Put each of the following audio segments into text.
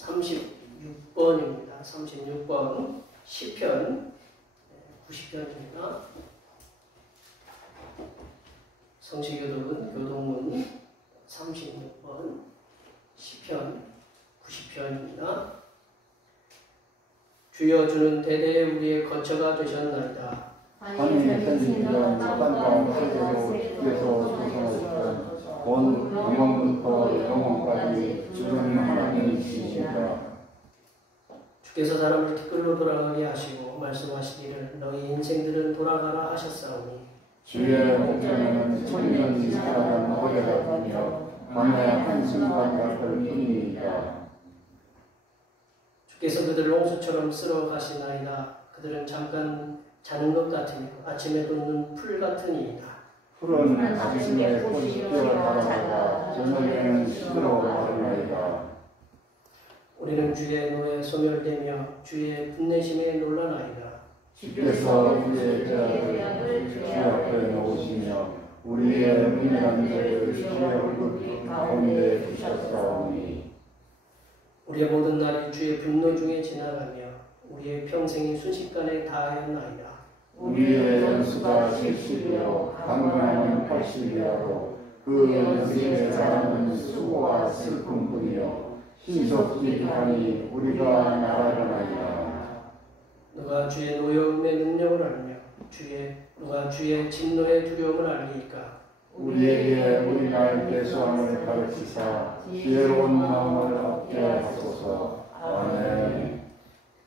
36번입니다. 36번 시편 90편입니다. 성시교독은 교동문 36번 시편 90편입니다. 주여 주는 대대에 우리의 거처가 되셨나이다. 하나님의 편지는 천당과 세계로 주께서 조성하셨던 온 영원부터 영원까지 주는 하나님이시니라. 주께서 사람을 티끌로 돌아가게 하시고 말씀하시기를 너희 인생들은 돌아가라 하셨사오니 주의 목전에는 천년 살아간 어뢰 같으며 만에 한순간 같을 뿐이니이다. 주께서 그들을 홍수처럼 쓸어 가시나이다. 그들은 잠깐 자는 것 같으며 아침에 돋는 풀 같으니이다. 푸른 아침에 꽃이 피어나다가 저녁에는 시들어가리나이다. 우리는 주의 노에 소멸되며 주의 분내심에 놀라나이다. 주께서 우리의 죄악을 주 앞에 놓으시며 우리의 은밀한 죄를 주의 얼굴 가운데 두셨사오니 우리의 모든 날이 주의 분노 중에 지나가며 우리의 평생이 순식간에 다하였나이다. 우리의 연수가 70이요 강건함은 80이라도 그 연수의 사람은 수고와 슬픔뿐이요 신속기하니 우리가 날아가나이다. 누가 주의 노여움의 능력을 알며 누가 주의 진노의 두려움을 알리이까. 우리에게 우리나라의 대수함을 가르치사 지혜로운 마음을 얻게 하소서. 아멘.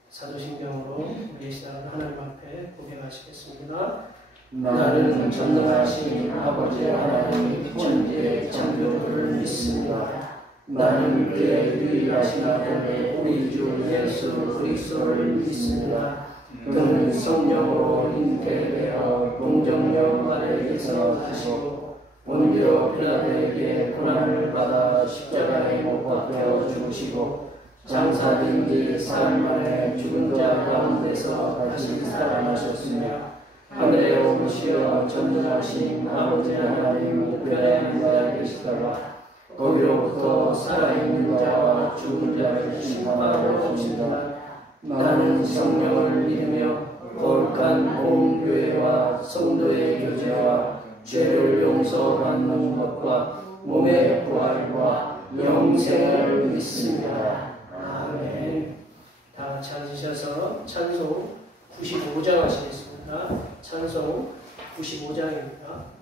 사도신경으로 우리의 신앙을 하나님 앞에 고백하시겠습니다. 나는 전능하신 아버지 하나님 천지의 창조주를 믿습니다. 나는 그의 유일하신 아들 우리 주 예수 그리스도를 믿습니다. 그는 성령으로 잉태되어 동정녀 마리아에게서 나시고 본디오 빌라도에게 고난을 받아 십자가에 못 박혀 죽으시고 장사된 지 사흘 만에 죽은 자 가운데서 다시 살아나셨으며 하늘에 오르시어 전능하신 아버지 하나님 우편에 앉아 계시다가 거기로부터 살아있는 자와 죽은 자를 심판하러 오신다. 나는 성령을 믿으며 거룩한 공교회와 성도의 교제와 죄를 용서받는 것과 몸의 부활과 영생을 믿습니다. 아멘. 다 같이 앉으셔서 찬송 95장 하시겠습니다. 찬송 95장입니다.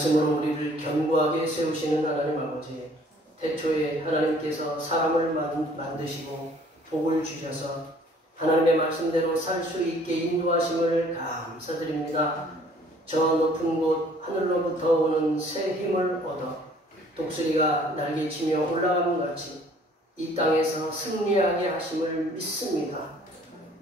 말씀으로 우리를 견고하게 세우시는 하나님 아버지, 태초에 하나님께서 사람을 만드시고 복을 주셔서 하나님의 말씀대로 살 수 있게 인도하심을 감사드립니다. 저 높은 곳 하늘로부터 오는 새 힘을 얻어 독수리가 날개치며 올라가는 같이 이 땅에서 승리하게 하심을 믿습니다.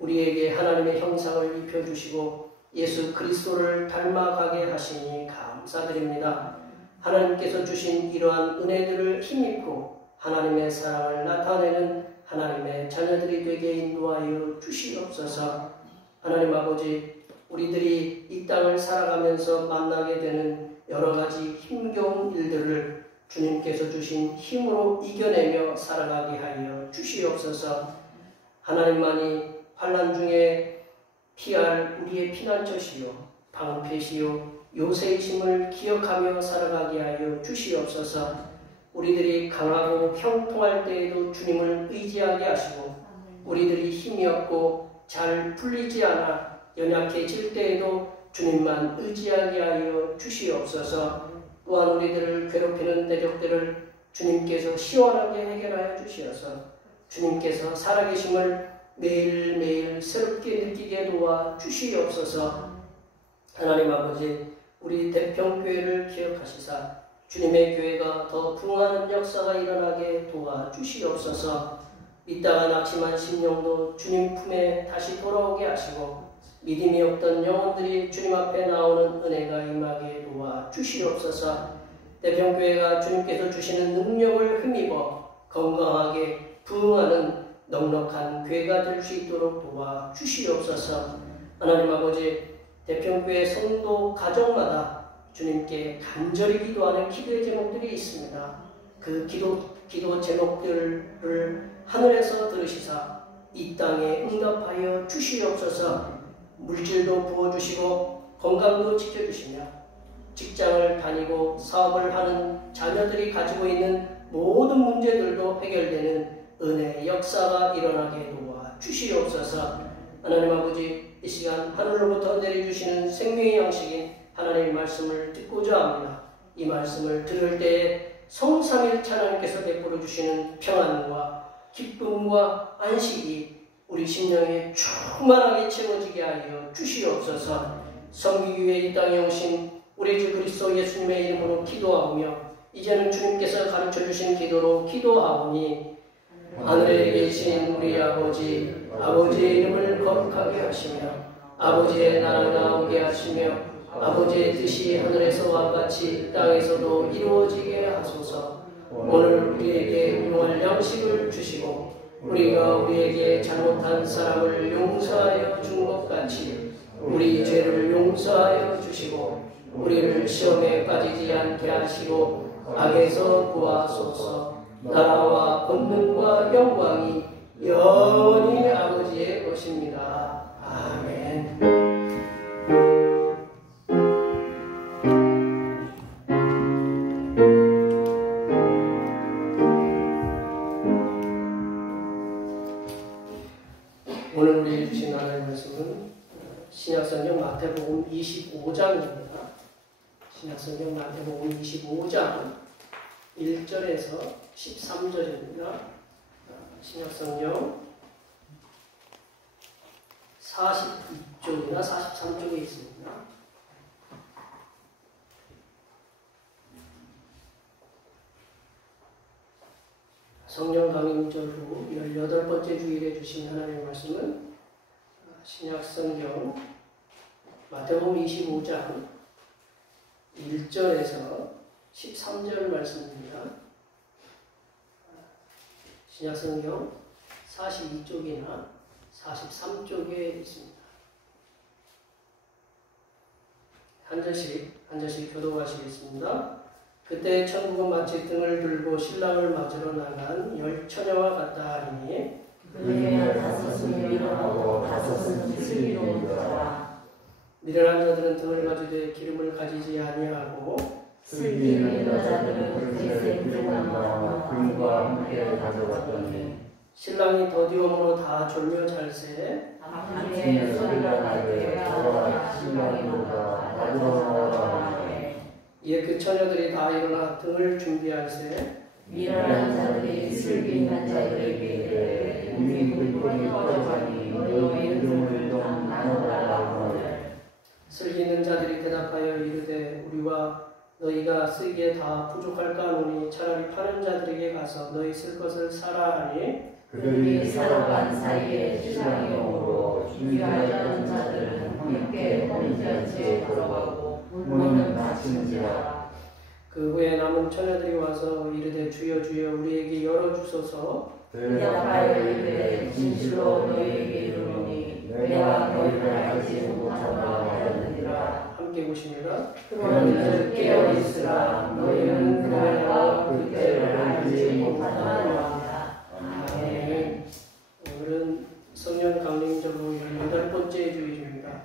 우리에게 하나님의 형상을 입혀주시고 예수 그리스도를 닮아가게 하시니 감사드립니다. 하나님께서 주신 이러한 은혜들을 힘입고 하나님의 사랑을 나타내는 하나님의 자녀들이 되게 인도하여 주시옵소서. 하나님 아버지, 우리들이 이 땅을 살아가면서 만나게 되는 여러 가지 힘겨운 일들을 주님께서 주신 힘으로 이겨내며 살아가게 하여 주시옵소서. 하나님만이 환난 중에 피할 우리의 피난처시요 방패시요 요새이심을 기억하며 살아가게 하여 주시옵소서. 우리들이 강하고 형통할 때에도 주님을 의지하게 하시고 우리들이 힘이 없고 잘 풀리지 않아 연약해질 때에도 주님만 의지하게 하여 주시옵소서. 또한 우리들을 괴롭히는 대적들을 주님께서 시원하게 해결하여 주시어서 주님께서 살아계심을 매일매일 새롭게 느끼게 도와 주시옵소서. 하나님 아버지, 우리 대평교회를 기억하시사 주님의 교회가 더 부흥하는 역사가 일어나게 도와 주시옵소서. 믿다가 낙심한 심령도 주님 품에 다시 돌아오게 하시고 믿음이 없던 영혼들이 주님 앞에 나오는 은혜가 임하게 도와 주시옵소서. 대평교회가 주님께서 주시는 능력을 힘입어 건강하게 부흥하는 넉넉한 교회가 될 수 있도록 도와 주시옵소서. 하나님 아버지, 대평교회 성도 가정마다 주님께 간절히 기도하는 기도의 제목들이 있습니다. 그 기도 제목들을 하늘에서 들으시사 이 땅에 응답하여 주시옵소서. 물질도 부어주시고 건강도 지켜주시며 직장을 다니고 사업을 하는 자녀들이 가지고 있는 모든 문제들도 해결되는 은혜의 역사가 일어나게 도와 주시옵소서. 하나님 아버지, 이 시간 하늘로부터 내려주시는 생명의 양식인 하나님의 말씀을 듣고자 합니다. 이 말씀을 들을 때에 성삼일체 하나님께서 베풀어 주시는 평안과 기쁨과 안식이 우리 심령에 충만하게 채워지게 하여 주시옵소서. 섬기기 위해 이 땅에 오신 우리 주 그리스도 예수님의 이름으로 기도하오며 이제는 주님께서 가르쳐 주신 기도로 기도하오니 하늘에 계신 우리 아버지, 아버지의 이름을 거룩하게 하시며 아버지의 나라가 오게 하시며 아버지의 뜻이 하늘에서와 같이 땅에서도 이루어지게 하소서. 오늘 우리에게 일용할 양식을 주시고 우리가 우리에게 잘못한 사람을 용서하여 준 것 같이 우리 죄를 용서하여 주시고 우리를 시험에 빠지지 않게 하시고 악에서 구하소서. 나라와 권능과 영광이 영원히 아버지의 것입니다. 아멘. 오늘 우리 읽으신 하나님의 말씀은 신약성경 마태복음 25장입니다. 신약성경 마태복음 25장 1절에서 13절입니다. 신약성경 42쪽이나 43쪽에 있습니다. 성령 강림절 후 18번째 주일에 주신 하나님의 말씀은 신약성경 마태복음 25장 1절에서 13절 말씀입니다. 신약성경 42쪽이나 43쪽에 있습니다. 한 절씩 교독하시겠습니다. 그때 천국은 마치 등을 들고 신랑을 맞으러 나간 10처녀와 같다 하리니 그의 5은 일어나고 5은 슬기로운 자라. 미련한 자들은 등을 가지되 기름을 가지지 아니하고 슬기 있는 여자들은 글쎄 부족함과 금과 함께 가져갔더니 신랑이 더디움으로 다 졸며 잘세 아침에 소리가 나되 저와 신랑이 오다 나더러 하되 이에 그 처녀들이 다 일어나 등을 준비할세 미련한 자들이 슬기 있는 자들에게 이르되 이미 물건이 떨어가니 너희 이름을 좀 나눠달라 하거늘 슬기 있는 자들이 대답하여 이르되 우리와 너희가 쓰기에 다 부족할까 하노니 차라리 파는 자들에게 가서 너희 쓸 것을 사라 하니 그들이 살아간 사이에 주상이 오므로 준비하려는 자들은 함께 혼전지에 들어가고 문은 닫힌지라. 그 후에 남은 처녀들이 와서 이르되 주여 주여 우리에게 열어주소서 대답하여 이르되 진실로 너희에게 이르노니 내가 너희를 알지 못한다 하였느니라. 함께 보십니다. 그러니 깨어있으라 너희는 그날과 그때를 알지 못하노라. 아멘. 오늘은 성령 강림절로 8번째 주일입니다.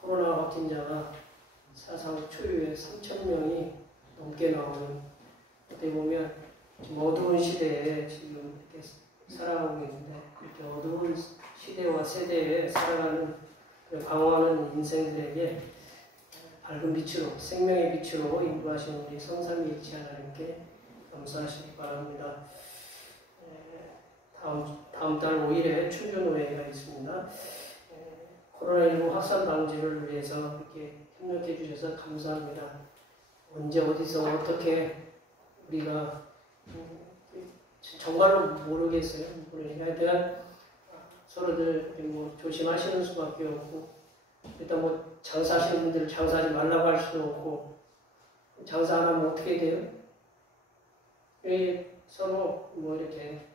코로나 확진자가 사상 초유의 3,000명이 넘게 나오는, 어떻게 보면 지금 어두운 시대에 지금 이렇게 살아가고 있는데, 이렇게 어두운 시대와 세대에 살아가는 방황하는 인생들에게 밝은 빛으로, 생명의 빛으로 인도하시는 우리 성삼위일체 하나님께 감사하시기 바랍니다. 다음 달 5일에 춘주노회가 있습니다. 코로나19 확산 방지를 위해서 이렇게 협력해 주셔서 감사합니다. 언제 어디서 어떻게 우리가 정말로 모르겠어요. 그러니까 서로들 뭐 조심하시는 수밖에 없고, 일단 뭐 장사하시는 분들 장사하지 말라고 할 수도 없고, 장사 안 하면 어떻게 돼요? 서로 뭐 이렇게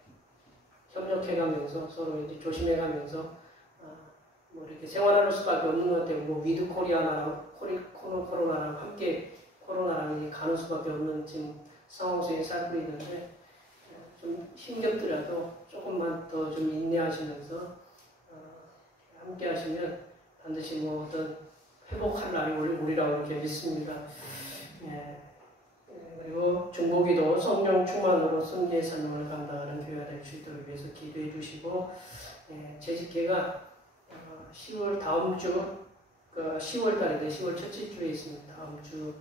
협력해가면서 서로 이제 조심해가면서 뭐 이렇게 생활할 수밖에 없는 것 같아요. 뭐 위드 코리아나랑 코로나랑 함께 코로나랑 가는 수밖에 없는 지금 상황 속에 살고 있는데, 좀 힘겹더라도 조금만 더 좀 인내하시면서 함께 하시면 반드시 뭐 어떤 회복할 날이 오리라고 이렇게 믿습니다. 그리고 중보기도 성령 충만으로 성계의 사명을 감당하는 교회가 될 수 있도록 위해서 기도해 주시고, 재직회가 10월 다음 주 10월 달인데 10월 첫째 주에 있습니다. 다음 주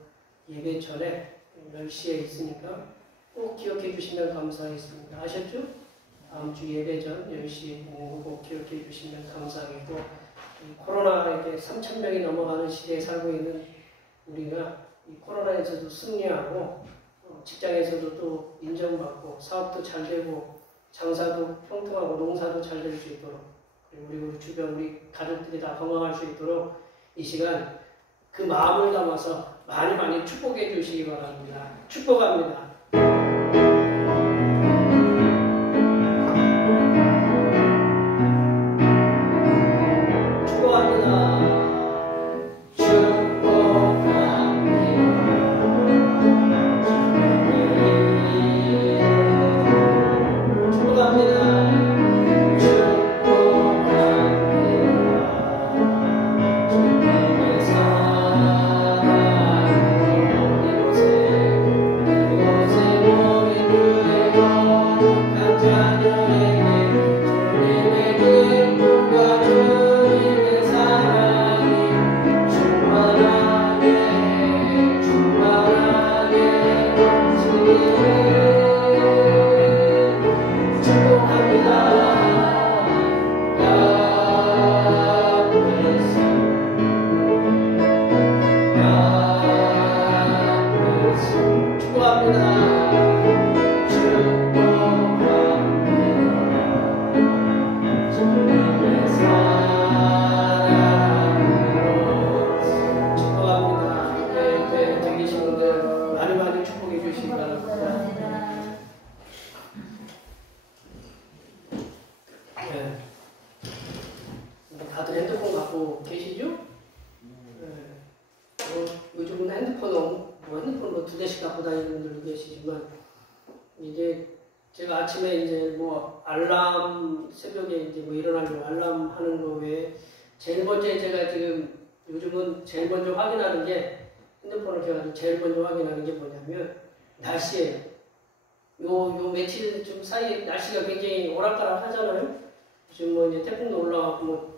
예배 전에 10시에 있으니까 꼭 기억해 주시면 감사하겠습니다. 아셨죠? 다음 주 예배 전 10시에 있는 거 꼭 기억해 주시면 감사하겠고, 코로나에게 3,000명이 넘어가는 시대에 살고 있는 우리가 이 코로나에서도 승리하고 직장에서도 또 인정받고 사업도 잘 되고 장사도 평통하고 농사도 잘 될 수 있도록, 그리고 우리 주변 우리 가족들이 다 건강할 수 있도록 이 시간 그 마음을 담아서 많이 축복해 주시기 바랍니다. 축복합니다. 다들 핸드폰 갖고 계시죠? 요즘은 핸드폰 2대씩 갖고 다니는 분들도 계시지만, 이제 제가 아침에 이제 뭐 알람, 새벽에 이제 뭐 일어나려고 알람 하는 거 외에 제일 먼저 제가 지금 요즘은 제일 먼저 확인하는 게, 핸드폰을 켜가지고 제일 먼저 확인하는 게 뭐냐면 날씨예요. 요 며칠 좀 사이에 날씨가 굉장히 오락가락 하잖아요. 지금 뭐 이제 태풍도 올라왔고 뭐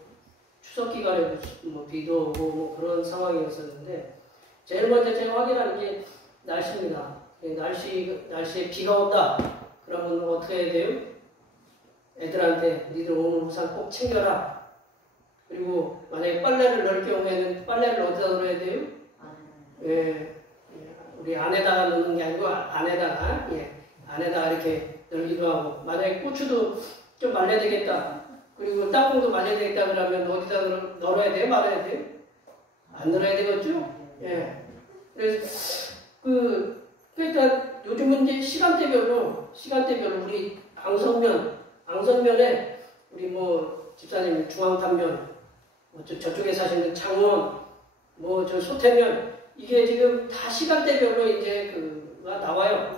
추석 기간에도 뭐 비도 오고 뭐 그런 상황이었었는데, 제일 먼저 제가 확인하는 게 날씨입니다. 날씨에 비가 온다. 그러면 어떻게 해야 돼요? 애들한테 니들 오늘 우산 꼭 챙겨라. 그리고 만약에 빨래를 넣을 경우에는 빨래를 어디다 넣어야 돼요? 예, 우리 안에다가 넣는 게 아니고 안에다가 안에다가 이렇게 넣기도 하고, 만약에 고추도 좀 말려야 되겠다. 그리고 땅콩도 말려야 되겠다 그러면 어디다 넣어야 돼요? 말아야 돼요? 안 넣어야 되겠죠? 예. 그래서 그러니까 요즘은 이제 시간대별로 우리 앙성면에 우리 뭐 집사님 중앙탄면, 뭐 저쪽에 사시는 창원, 뭐 저 소태면, 이게 지금 다 시간대별로 이제 그가 나와요.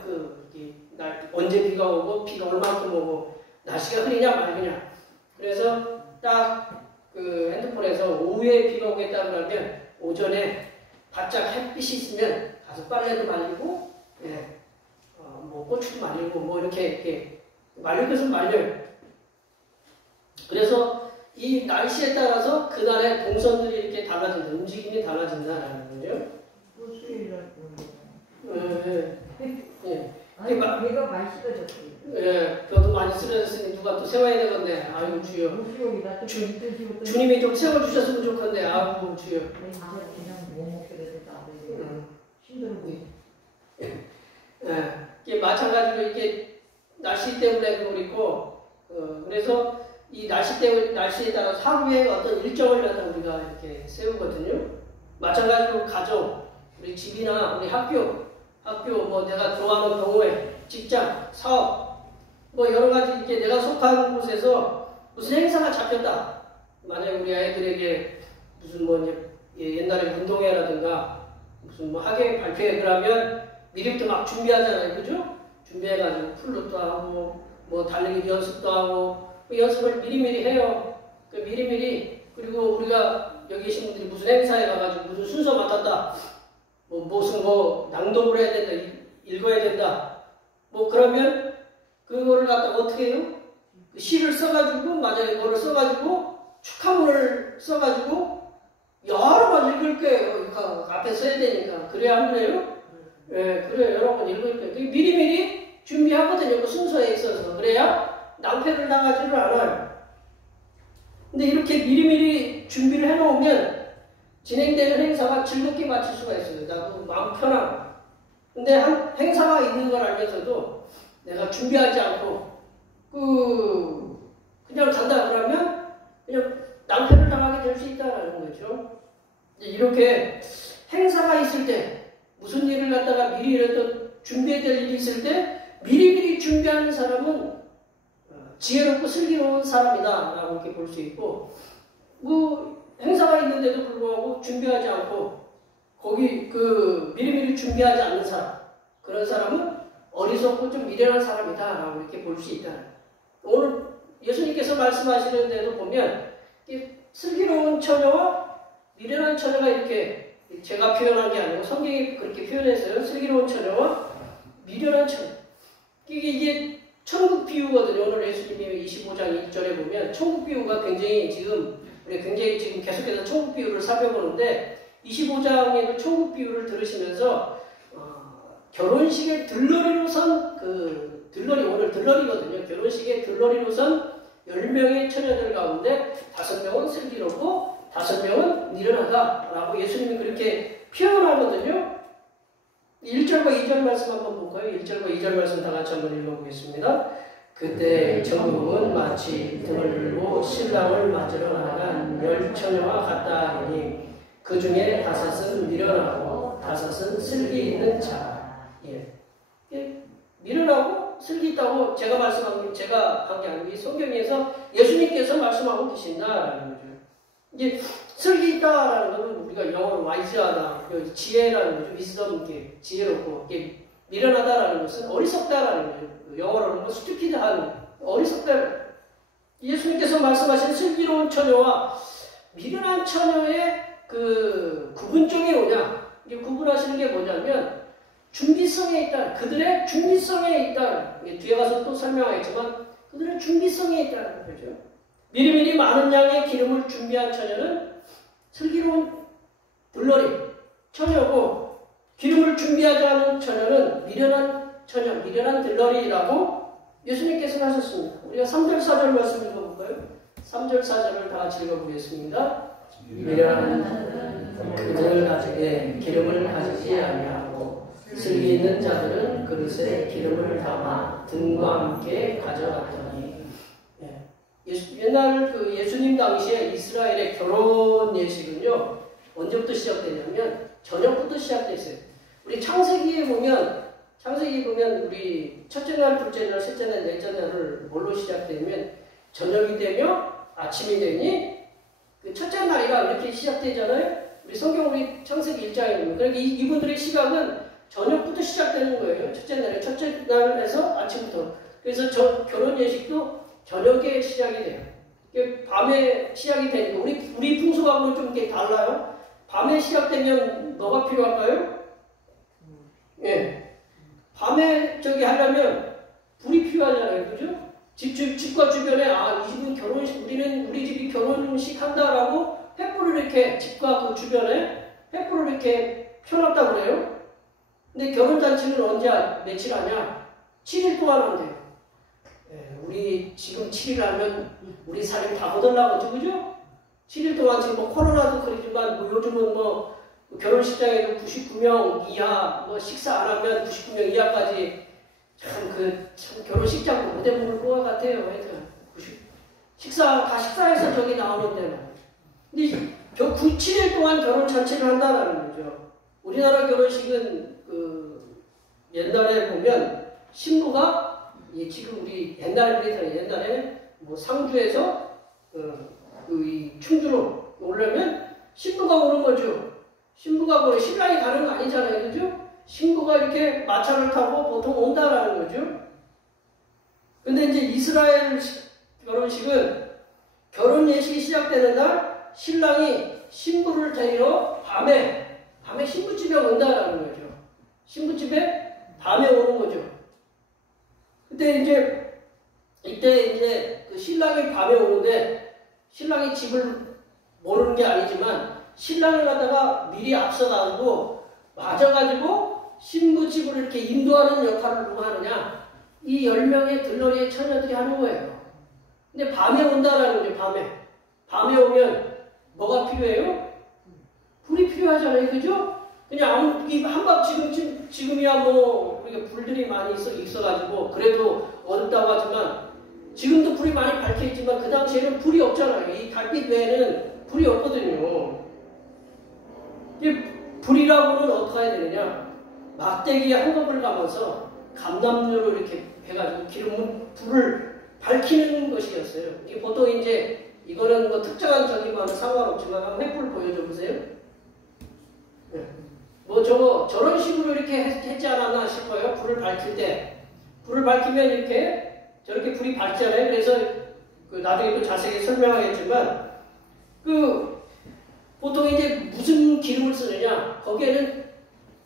언제 비가 오고 비가 얼마큼 오고 날씨가 흐리냐 맑으냐. 그래서 딱 그 핸드폰에서 오후에 비가 오겠다 그러면 오전에 바짝 햇빛이 있으면 가서 빨래도 말리고, 뭐 고추도 말리고, 뭐 이렇게 말릴 것은 말려요. 그래서 이 날씨에 따라서 그날의 동선들이 이렇게 달라진다, 움직임이 달라진다라는 거죠. 내가 많이 쓰러졌어요. 저도 많이 쓰러졌으니 누가 또 세워야 되겠네. 아이고 주여. 주님이 좀 세워주셨으면 좋겠네. 아이고 주여. 그냥 못 먹게 됐다. 힘들고. 이게 마찬가지로 이렇게 날씨 때문에 그렇고, 그래서 이 날씨에 따라 하루에 어떤 일정을 갖다 우리가 이렇게 세우거든요. 마찬가지로 가정, 우리 집이나 우리 학교, 뭐 내가 좋아하는 경우에 직장, 사업, 뭐 여러 가지 이렇게 내가 속한 곳에서 무슨 행사가 잡혔다. 만약에 우리 아이들에게 무슨 뭐 이제 옛날에 운동회라든가 무슨 뭐 학예 발표회 그러면 미리부터 막 준비하잖아요, 그죠? 준비해가지고 플룻도 하고 뭐 달리기 연습도 하고 그 연습을 미리미리 해요. 미리미리. 그리고 우리가 여기 계신 분들이 무슨 행사에 가가지고 무슨 순서 맡았다. 무슨 낭독을 해야 된다, 읽어야 된다. 뭐 그러면 그거를 갖다가 어떻게 해요? 시를 써가지고, 만약에 그거를 써가지고 축하문을 써가지고 여러 번 읽을 거예요. 앞에 써야 되니까. 그래야 안 그래요? 그래요. 여러 번 읽을 거예요. 미리미리 준비하거든요. 그 순서에 있어서. 그래야 낭패를 당하지를 않아요. 근데 이렇게 미리미리 준비를 해놓으면 진행되는 행사가 즐겁게 마칠 수가 있어요. 나도 마음 편하고. 근데 한 행사가 있는 걸 알면서도 내가 준비하지 않고 그냥 간다 그러면 그냥 낭패를 당하게 될 수 있다라는 거죠. 이렇게 행사가 있을 때 무슨 일을 갖다가 미리 어떤 준비해야 될 일이 있을 때 미리미리 준비하는 사람은 지혜롭고 슬기로운 사람이다라고 이렇게 볼 수 있고, 행사가 있는데도 불구하고 준비하지 않고 거기 미리미리 준비하지 않는 사람, 그런 사람은 어리석고 좀 미련한 사람이다라고 이렇게 볼 수 있다. 오늘 예수님께서 말씀하시는 데도 보면 슬기로운 처녀와 미련한 처녀가 이렇게, 제가 표현한 게 아니고 성경이 그렇게 표현했어요. 슬기로운 처녀와 미련한 처녀. 이게 천국 비유거든요. 오늘 예수님이 25장 1절에 보면 천국 비유가 굉장히 지금 계속해서 천국 비유를 살펴보는데, 25장에도 천국 비유를 들으시면서 결혼식에 들러리로 선 오늘 들러리거든요. 결혼식에 들러리로 선 10명의 처녀들 가운데 5명은 슬기롭고 5명은 미련하다라고 예수님이 그렇게 표현하거든요. 1절과 2절 말씀 한번 볼까요? 1절과 2절 말씀 다 같이 한번 읽어보겠습니다. 그때 천국은 마치 등을 들고 신랑을 맞으러 나간 10처녀와 같다 하니 그 중에 5은 미련하고 5은 슬기 있는 자. 미련하고 슬기 있다고 제가 한 게 아니고 성경에서 예수님께서 말씀하고 계신다라는 거죠. 이제 슬기 있다라는 것은 우리가 영어로 와이즈하다, 지혜라는 거죠. 위즈덤, 지혜롭고, 미련하다라는 것은 어리석다라는 거죠. 영어로는 스튜피드한, 어리석다. 예수님께서 말씀하신 슬기로운 처녀와 미련한 처녀의 구분점이 뭐냐? 이게 구분하시는 게 뭐냐면 준비성에 있다. 그들의 준비성에 있다. 뒤에 가서 또 설명하겠지만 그들의 준비성에 있다는 거죠. 미리미리 많은 양의 기름을 준비한 처녀는 슬기로운 들러리 처녀고 기름을 준비하지 않은 처녀는 미련한 처녀, 미련한 들러리라고 예수님께서 하셨습니다. 우리가 3절 4절 말씀 읽어볼까요? 3절 4절을 다 같이 읽어보겠습니다. 미련한 자들은 기름을 가지지 아니하고 슬기 있는 자들은 그릇에 기름을 담아 등과 함께 가져갔더니. 옛날 그 예수님 당시에 이스라엘의 결혼 예식은요, 언제부터 시작되냐면 저녁부터 시작됐어요. 우리 창세기 보면 우리 첫째 날, 둘째 날, 셋째 날, 넷째 날을 뭘로 시작되면 저녁이 되며 아침이 되니 그 첫째 날이라 이렇게 시작되잖아요. 우리 성경 우리 창세기 1장에 보면. 그러니까 이분들의 시각은 저녁부터 시작되는 거예요. 첫째 날에서 아침부터. 그래서 결혼 예식도 저녁에 시작이 돼요. 밤에 시작이 되니까 우리 풍속하고는 좀 이렇게 달라요. 밤에 시작되면 뭐가 필요할까요? 예. 밤에 하려면 불이 필요하잖아요. 그죠? 집과 주변에 이 집은 우리 집이 결혼식 한다라고 횃불을 이렇게 집과 그 주변에 횃불을 이렇게 펴놨다고 그래요. 근데 결혼잔치는 언제 며칠 하냐? 7일 동안 한대요. 예, 우리 지금 7일 하면 우리 살림 다 거덜나거죠, 그죠? 7일 동안 지금 뭐 코로나도 그러지만 요즘은 결혼식장에도 99명 이하 식사 안 하면 99명 이하까지 참 결혼식장도 못 해먹을 것 같아요. 하여튼 식사해서 저기 나오는데 근데 7일 동안 결혼 잔치를 한다는 거죠. 우리나라 결혼식은 옛날에 보면 신부가 지금 우리 옛날에 상주에서 이 충주로 오려면 신부가 오는 거죠. 신부가 신랑이 가는 거 아니잖아요, 그죠? 신부가 이렇게 마차를 타고 보통 온다라는 거죠. 근데 이제 이스라엘 결혼식은 결혼 예식이 시작되는 날 신랑이 신부를 데리러 밤에 신부집에 온다라는 거죠. 신부집에 밤에 오는 거죠. 이때 이제 그 신랑이 밤에 오는데 신랑이 집을 모르는 게 아니지만 신랑을 갖다가 미리 앞서 나가고 맞아가지고 신부 집을 이렇게 인도하는 역할을 누가 하느냐? 이 10명의 들러리의 처녀들이 하는 거예요. 근데 밤에 온다라는 거죠. 밤에 오면 뭐가 필요해요? 불이 필요하잖아요, 그죠? 그냥 한밤 지금이야 우리가 불들이 많이 있어가지고 그래도 어둡다고 하지만 지금도 불이 많이 밝혀있지만 그 당시에는 불이 없잖아요. 이 달빛 외에는 불이 없거든요. 불이라고는 어떻게 해야 되느냐? 막대기에 한 겁을 감아서 감람류로 이렇게 해가지고 불을 밝히는 것이었어요. 이게 보통 이제 이거는 특정한 저기만 상관없지만 한번 횃불 보여줘 보세요. 네. 저런 식으로 이렇게 했지 않았나 싶어요. 불을 밝힐 때. 불을 밝히면 저렇게 불이 밝잖아요. 그래서 나중에 또 자세히 설명하겠지만 보통 이제 무슨 기름을 쓰느냐? 거기에는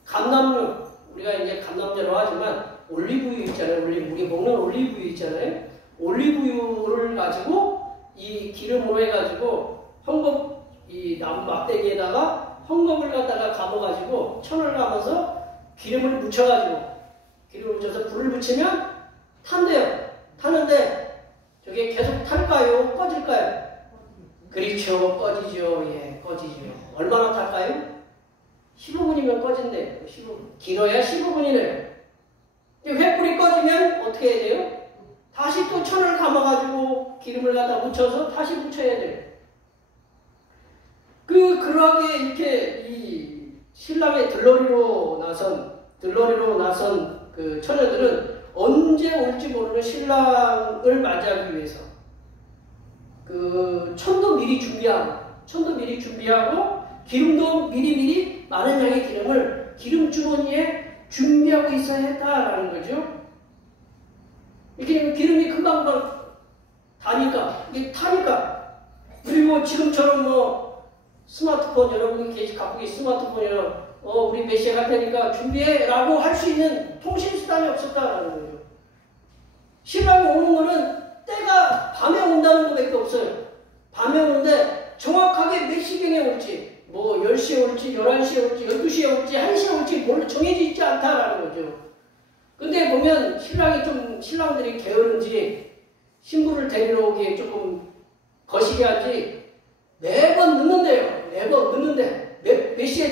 감람류, 우리가 이제 감람류라고 하지만 올리브유 있잖아요. 우리 먹는 올리브유 있잖아요. 올리브유를 가지고 이 기름으로 해가지고 이 나무 막대기에다가 헝겊을 갖다가 감아가지고 천을 감아서 기름을 묻혀서 불을 붙이면 탄대요. 타는데 저게 계속 탈까요? 꺼질까요? 그렇죠. 꺼지죠. 예, 꺼지죠. 얼마나 탈까요? 15분이면 꺼진대요. 15분. 길어야 15분이네요. 횃불이 꺼지면 어떻게 해야 돼요? 다시 또 천을 감아가지고 기름을 갖다 묻혀서 다시 묻혀야 돼요. 그러하게 이렇게 이 신랑의 들러리로 나선 그 처녀들은 언제 올지 모르는 신랑을 맞이하기 위해서 천도 미리 준비하고 기름도 미리 많은 양의 기름을 기름 주머니에 준비하고 있어야 했다라는 거죠. 이렇게 기름이 금방 타니까 그리고 지금처럼 스마트폰 여러분이 갖고 계신 스마트폰이나 우리 몇 시에 갈 테니까 준비해라고 할 수 있는 통신 수단이 없었다라는 거죠. 신랑이 오는 거는 때가 밤에 온다는 것밖에 없어요. 밤에 오는데 정확하게 몇 시경에 올지 10시에 올지 올지 11시에 올지 12시에 올지 1시에 올지 몰라 정해져 있지 않다라는 거죠. 근데 보면 신랑들이 게으른지 신부를 데리러 오기에 조금 거시기한지 매번 늦는데요. 매번 늦는데 몇 시에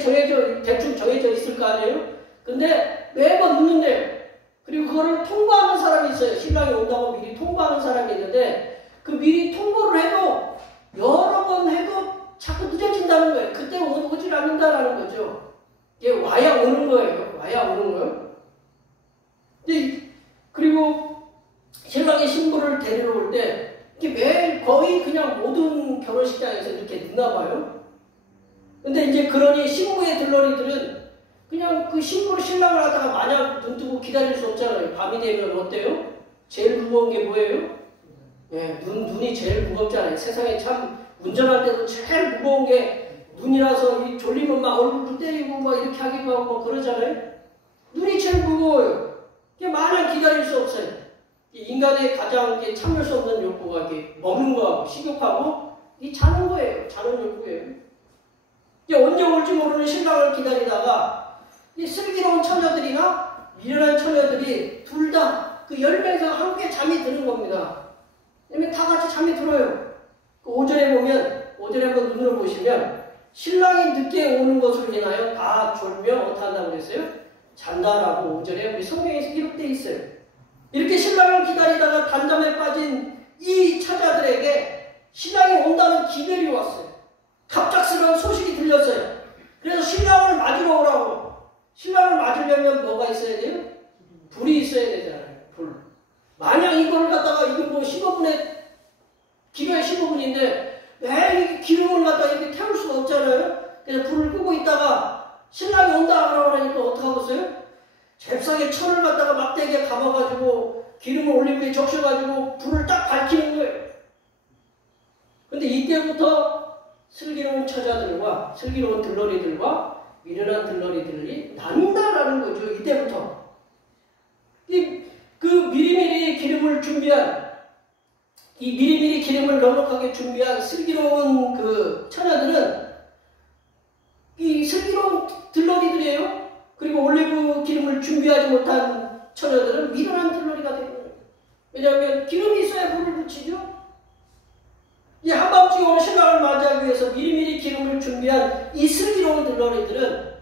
대충 정해져 있을 거 아니에요? 근데 매번 늦는데요. 그리고 그거를 통보하는 사람이 있어요. 신랑이 온다고 미리 통보하는 사람이 있는데 그 미리 통보를 해도 여러 번 해도 자꾸 늦어진다는 거예요. 그때 오질 않는다라는 거죠. 이게 와야 오는 거예요. 와야 오는 거예요. 그리고 신랑이 신부를 데리러 올 때 이게 매일 거의 그냥 모든 결혼식장에서 이렇게 늦나 봐요. 근데 이제 그러니 신부의 들러리들은 그냥 그 신랑을 하다가 마냥 눈 뜨고 기다릴 수 없잖아요. 밤이 되면 어때요? 제일 무거운 게 뭐예요? 네, 눈이 제일 무겁잖아요. 세상에 참 운전할 때도 제일 무거운 게 눈이라서 이 졸리면 막 얼굴도 때리고 막 이렇게 하기도 하고 막 그러잖아요. 눈이 제일 무거워요. 마냥 기다릴 수 없어요. 인간의 가장 참을 수 없는 욕구가 먹는 거하고 식욕하고 이 자는 거예요. 자는 욕구예요. 언제 올지 모르는 신랑을 기다리다가 이 슬기로운 처녀들이나 미련한 처녀들이 둘 다 그 10명에서 함께 잠이 드는 겁니다. 왜냐면 다 같이 잠이 들어요. 그 오전에 한번 눈을 보시면 신랑이 늦게 오는 것으로 인하여 다 졸며 어떻게 한다고 그랬어요? 잔다라고 오전에 우리 성경에서 기록되어 있어요. 이렇게 신랑을 기다리다가 단잠에 빠진 이 처자들에게 신랑이 온다는 기별이 왔어요. 갑작스러운 소식이 들렸어요. 그래서 신랑을 맞으러 오라고. 신랑을 맞으려면 뭐가 있어야 돼요? 불이 있어야 되잖아요. 불. 만약 이걸 갖다가 이게 뭐 15분에 기도에 15분인데 매일 기름을 갖다가 이렇게 태울 수가 없잖아요. 그래서 불을 끄고 있다가 신랑이 온다 그러니까 어떡하겠어요? 잽싸게 철을 갖다가 막대기에 감아가지고 기름을 올리브에 적셔가지고 불을 딱 밝히는 거예요. 근데 이때부터 슬기로운 처자들과 슬기로운 들러리들과 미련한 들러리들이 나뉜다라는 거죠. 이때부터. 그 미리미리 기름을 준비한 이 미리미리 기름을 넉넉하게 준비한 슬기로운 그 처녀들은 이 슬기로운 들러리들이에요. 그리고 올리브 기름을 준비하지 못한 처녀들은 미련한 들러리가 되는 거예요. 왜냐하면 기름이 있어야 불을 붙이죠. 이 한밤중에 오는 신랑을 맞이하기 위해서 미리미리 기름을 준비한 이 슬기로운 들러리들은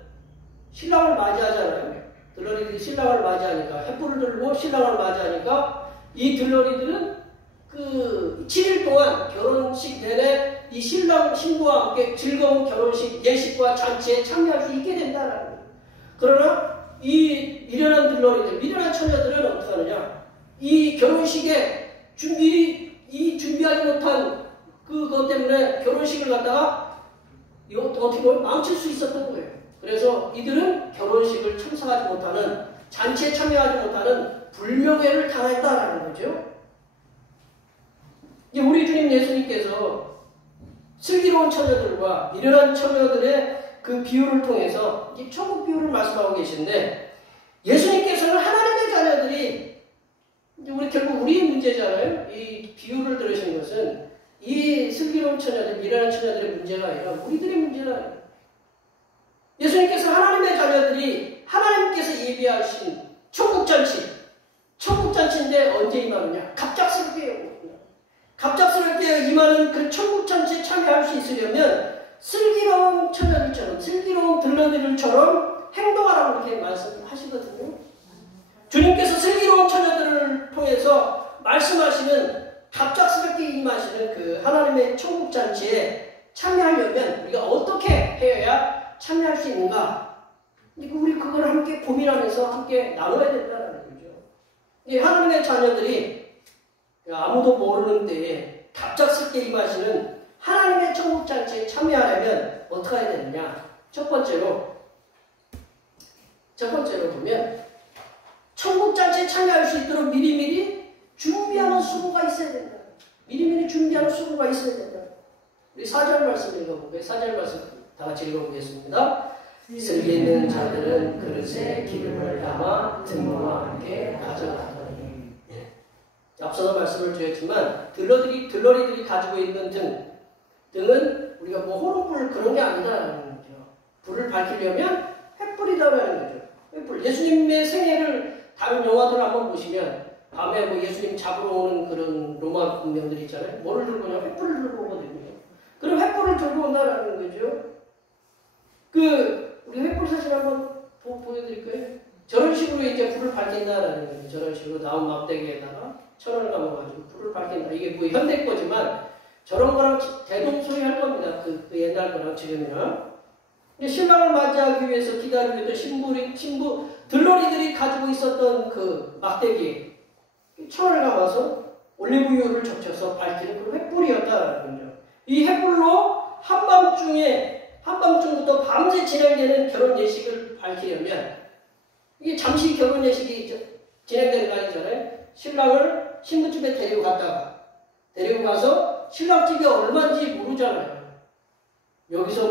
신랑을 맞이하잖아요. 들러리들이 신랑을 맞이하니까 횃불을 들고 신랑을 맞이하니까 이 들러리들은 그 7일 동안 결혼식 내내 이 신랑 신부와 함께 즐거운 결혼식 예식과 잔치에 참여할 수 있게 된다는 거예요. 그러나 이 미련한 들러리들, 미련한 처녀들은 어떻게 하느냐? 이 결혼식에 준비하지 못한 그것 때문에 결혼식을 갖다가 어떻게 보면 망칠 수 있었던 거예요. 그래서 이들은 결혼식을 참석하지 못하는, 잔치에 참여하지 못하는 불명예를 당했다라는 거죠. 우리 주님 예수님께서 슬기로운 처녀들과 미련한 처녀들의 그 비유를 통해서 이 천국 비유를 말씀하고 계신데, 예수님께서는 하나님의 자녀들이 우리 결국 우리의 문제잖아요. 이 비유를 들으신 것은 이 슬기로운 처녀들, 미련한 처녀들의 문제가 아니라 우리들의 문제라. 예수님께서 하나님의 자녀들이 하나님께서 예비하신 천국잔치인데 언제 임하느냐? 갑작스럽게 임하는 그 천국잔치에 참여할 수 있으려면 슬기로운 처녀들처럼, 슬기로운 들러리들처럼 행동하라고 이렇게 말씀하시거든요. 주님께서 슬기로운 처녀들을 통해서 말씀하시는, 갑작스럽게 임하시는 그 하나님의 천국잔치에 참여하려면 우리가 어떻게 해야 참여할 수 있는가? 우리 그걸 함께 고민하면서 함께 나눠야 된다는 거죠. 하나님의 자녀들이 아무도 모르는 때에 갑작스럽게 임하시는 하나님의 천국잔치에 참여하려면 어떻게 해야 되느냐? 첫 번째로 보면 천국잔치에 참여할 수 있도록 미리미리 준비하는 수고가 있어야 된다. 미리미리 준비하는 수고가 있어야 된다. 우리 4절 말씀 읽어볼게요. 4절 말씀 다 같이 읽어보겠습니다. 슬기 있는 자들은 그릇에 기름을 담아 등과 함께 가져가더니. 앞서서 말씀을 드렸지만 들러리들이 가지고 있는 등은 우리가 뭐 호롱불 그런 게 아니다라는 거죠. 불을 밝히려면 횃불이다라는 거죠. 횃불. 예수님의 생애를 다른 영화들 한번 보시면 밤에 뭐 예수님 잡으러 오는 그런 로마 군병들 있잖아요. 뭐를 들고 오냐? 횃불을 들고 오거든요. 그럼 횃불을 들고 온다라는 거죠. 우리 횃불 사진 한번 보여드릴까요? 저런 식으로 이제 불을 밝힌다라는 거예요. 저런 식으로 나온 막대기에다가 천을 감아가지고 불을 밝힌다. 이게 뭐 현대 거지만 저런 거랑 대동소이할 겁니다. 그 옛날 거랑 지금이랑. 신랑을 맞이하기 위해서 기다리고 있던 신부 들러리들이 가지고 있었던 그 막대기 천을 감아서 올리브유를 적셔서 밝히는 그 횃불이었다라는 거죠. 이 횃불로 한밤중부터 밤새 진행되는 결혼 예식을 밝히려면 이게 잠시 결혼 예식이 진행되는 거 아니잖아요. 신랑을 신부집에 데리고 가서 신랑 집이 얼마인지 모르잖아요. 여기서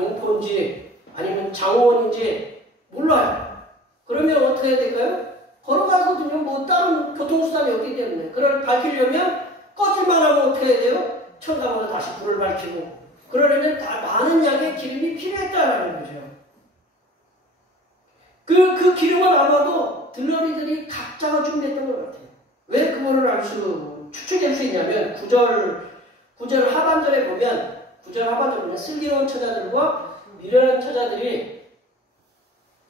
용포인지 아니면 장원인지 몰라요. 그러면 어떻게 해야 될까요? 걸어가거든요. 뭐 다른 교통수단이 없기 때문에. 그걸 밝히려면 꺼질만 하면 어떻게 해야 돼요? 천가마서 다시 불을 밝히고. 그러려면 다 많은 양의 기름이 필요했다라는 거죠. 그 기름은 아마도 들러리들이 각자가 준비했던 것 같아요. 왜 그거를 추측할 수 있냐면 9절 하반절에 보면 슬기로운 처자들과 미련한 처자들이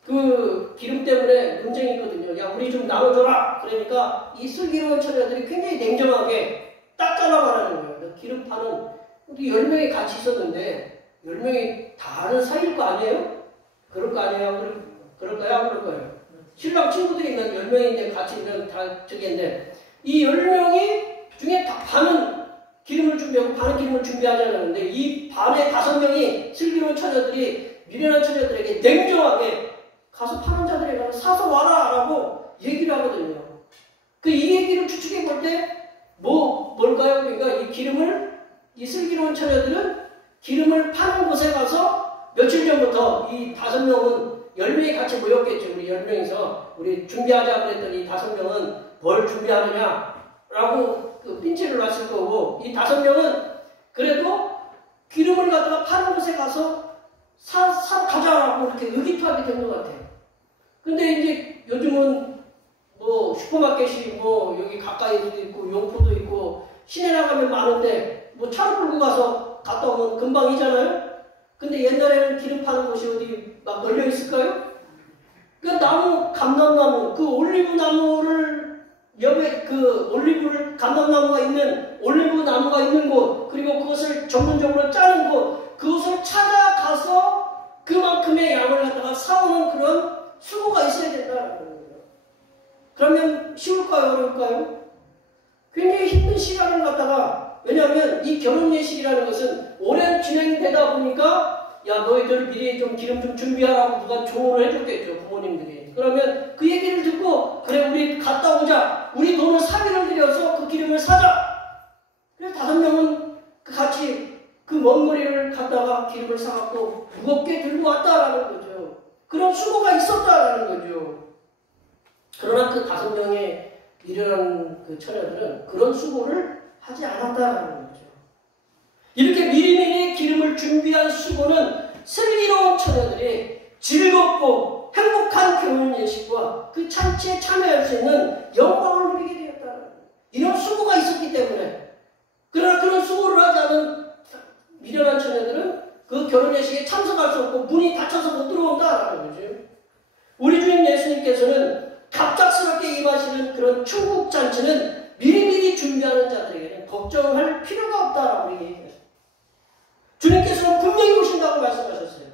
그 기름 때문에 논쟁이 있거든요. 야, 우리 좀 나눠줘라. 그러니까 이 슬기로운 처자들이 굉장히 냉정하게 딱 잘라 말하는 거예요. 기름 파는 우리 10명이 같이 있었는데 10명이 다 아는 사이일 거 아니에요? 그럴 거 아니에요? 그럴까요? 안 그럴까요? 신랑 친구들이 있는 10명인데 같이 있는 다 저기인데 이 10명이 중에 다 반은 기름을 준비하고 반은 기름을 준비하지 않았는데 이 반의 5명이 슬기로운 처자들이 미련한 처자들에게 냉정하게 가서 파는 자들에게 가서 사서 와라 라고 얘기를 하거든요. 이 얘기를 추측해 볼 때 뭘까요? 그러니까 이 슬기로운 처자들은 기름을 파는 곳에 가서 며칠 전부터 이 5명은 10명이 같이 모였겠죠. 우리 10명이서 우리 준비하자 그랬더니 5명은 뭘 준비하느냐라고 핀치를 놨을 거고 이 5명은 그래도 기름을 갖다가 파는 곳에 가서 가자라고 이렇게 의기투합이 된 것 같아요. 근데 이제 요즘은 뭐 슈퍼마켓이 뭐 여기 가까이도 있고 용포도 있고 시내 나가면 많은데 뭐 차를 끌고 가서 갔다 오면 금방이잖아요. 근데 옛날에는 기름 파는 곳이 어디 막 널려 있을까요? 감람나무, 올리브 나무를 옆에 감람나무가 있는 올리브 나무가 있는 곳, 그리고 그것을 전문적으로 짜는 곳, 그것을 찾아가서 그만큼의 양을 갖다가 사오는 그런 수고가 있어야 된다는 거예요. 그러면 쉬울까요? 어려울까요? 굉장히 힘든 시간을 갖다가, 왜냐하면 이 결혼 예식이라는 것은 오랜 진행되다 보니까 야, 너희들 미리 좀 기름 좀 준비하라고 누가 조언을 해줬겠죠, 부모님들이. 그러면 그 얘기를 듣고, 그래, 우리 갔다 오자. 우리 돈을 사비를 들여서 그 기름을 사자. 그래서 5명은 같이 그 먼 거리를 갔다가 기름을 사갖고 무겁게 들고 왔다라는 거죠. 그런 수고가 있었다라는 거죠. 그러나 그 5명의 미련한 그 처녀들은 그런 수고를 하지 않았다라는 거죠. 이렇게 미리미리 기름을 준비한 수고는 슬기로운 처녀들이 즐겁고 행복한 결혼 예식과 그 잔치에 참여할 수 있는 영광을 누리게 되었다. 이런 수고가 있었기 때문에. 그러나 그런 수고를 하지 않은 미련한 처녀들은 그 결혼 예식에 참석할 수 없고 문이 닫혀서 못 들어온다라는 거죠. 우리 주님 예수님께서는 갑작스럽게 임하시는 그런 축복 잔치는 미리미리 준비하는 자들에게는 걱정할 필요가 없다라고 얘기했습니다. 주님께서는 분명히 오신다고 말씀하셨어요.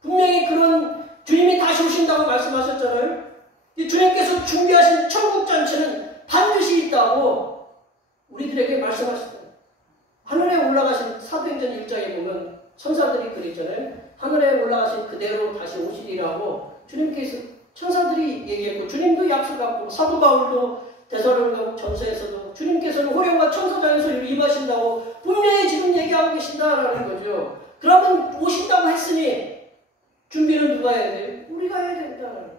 분명히 주님이 다시 오신다고 말씀하셨잖아요. 이 주님께서 준비하신 천국잔치는 반드시 있다고 우리들에게 말씀하셨어요. 하늘에 올라가신 사도행전 1장에 보면 천사들이 그랬잖아요. 하늘에 올라가신 그대로 다시 오시리라고 주님께서 천사들이 얘기했고 주님도 약속하고 사도 바울도 데살로니가 전서에서도 주님께서는 호령과 천사장에서 임하신다고 분명히 지금 얘기하고 계신다라는 거죠. 그러면 오신다고 했으니 준비는 누가 해야 돼요? 우리가 해야 된다는 거죠.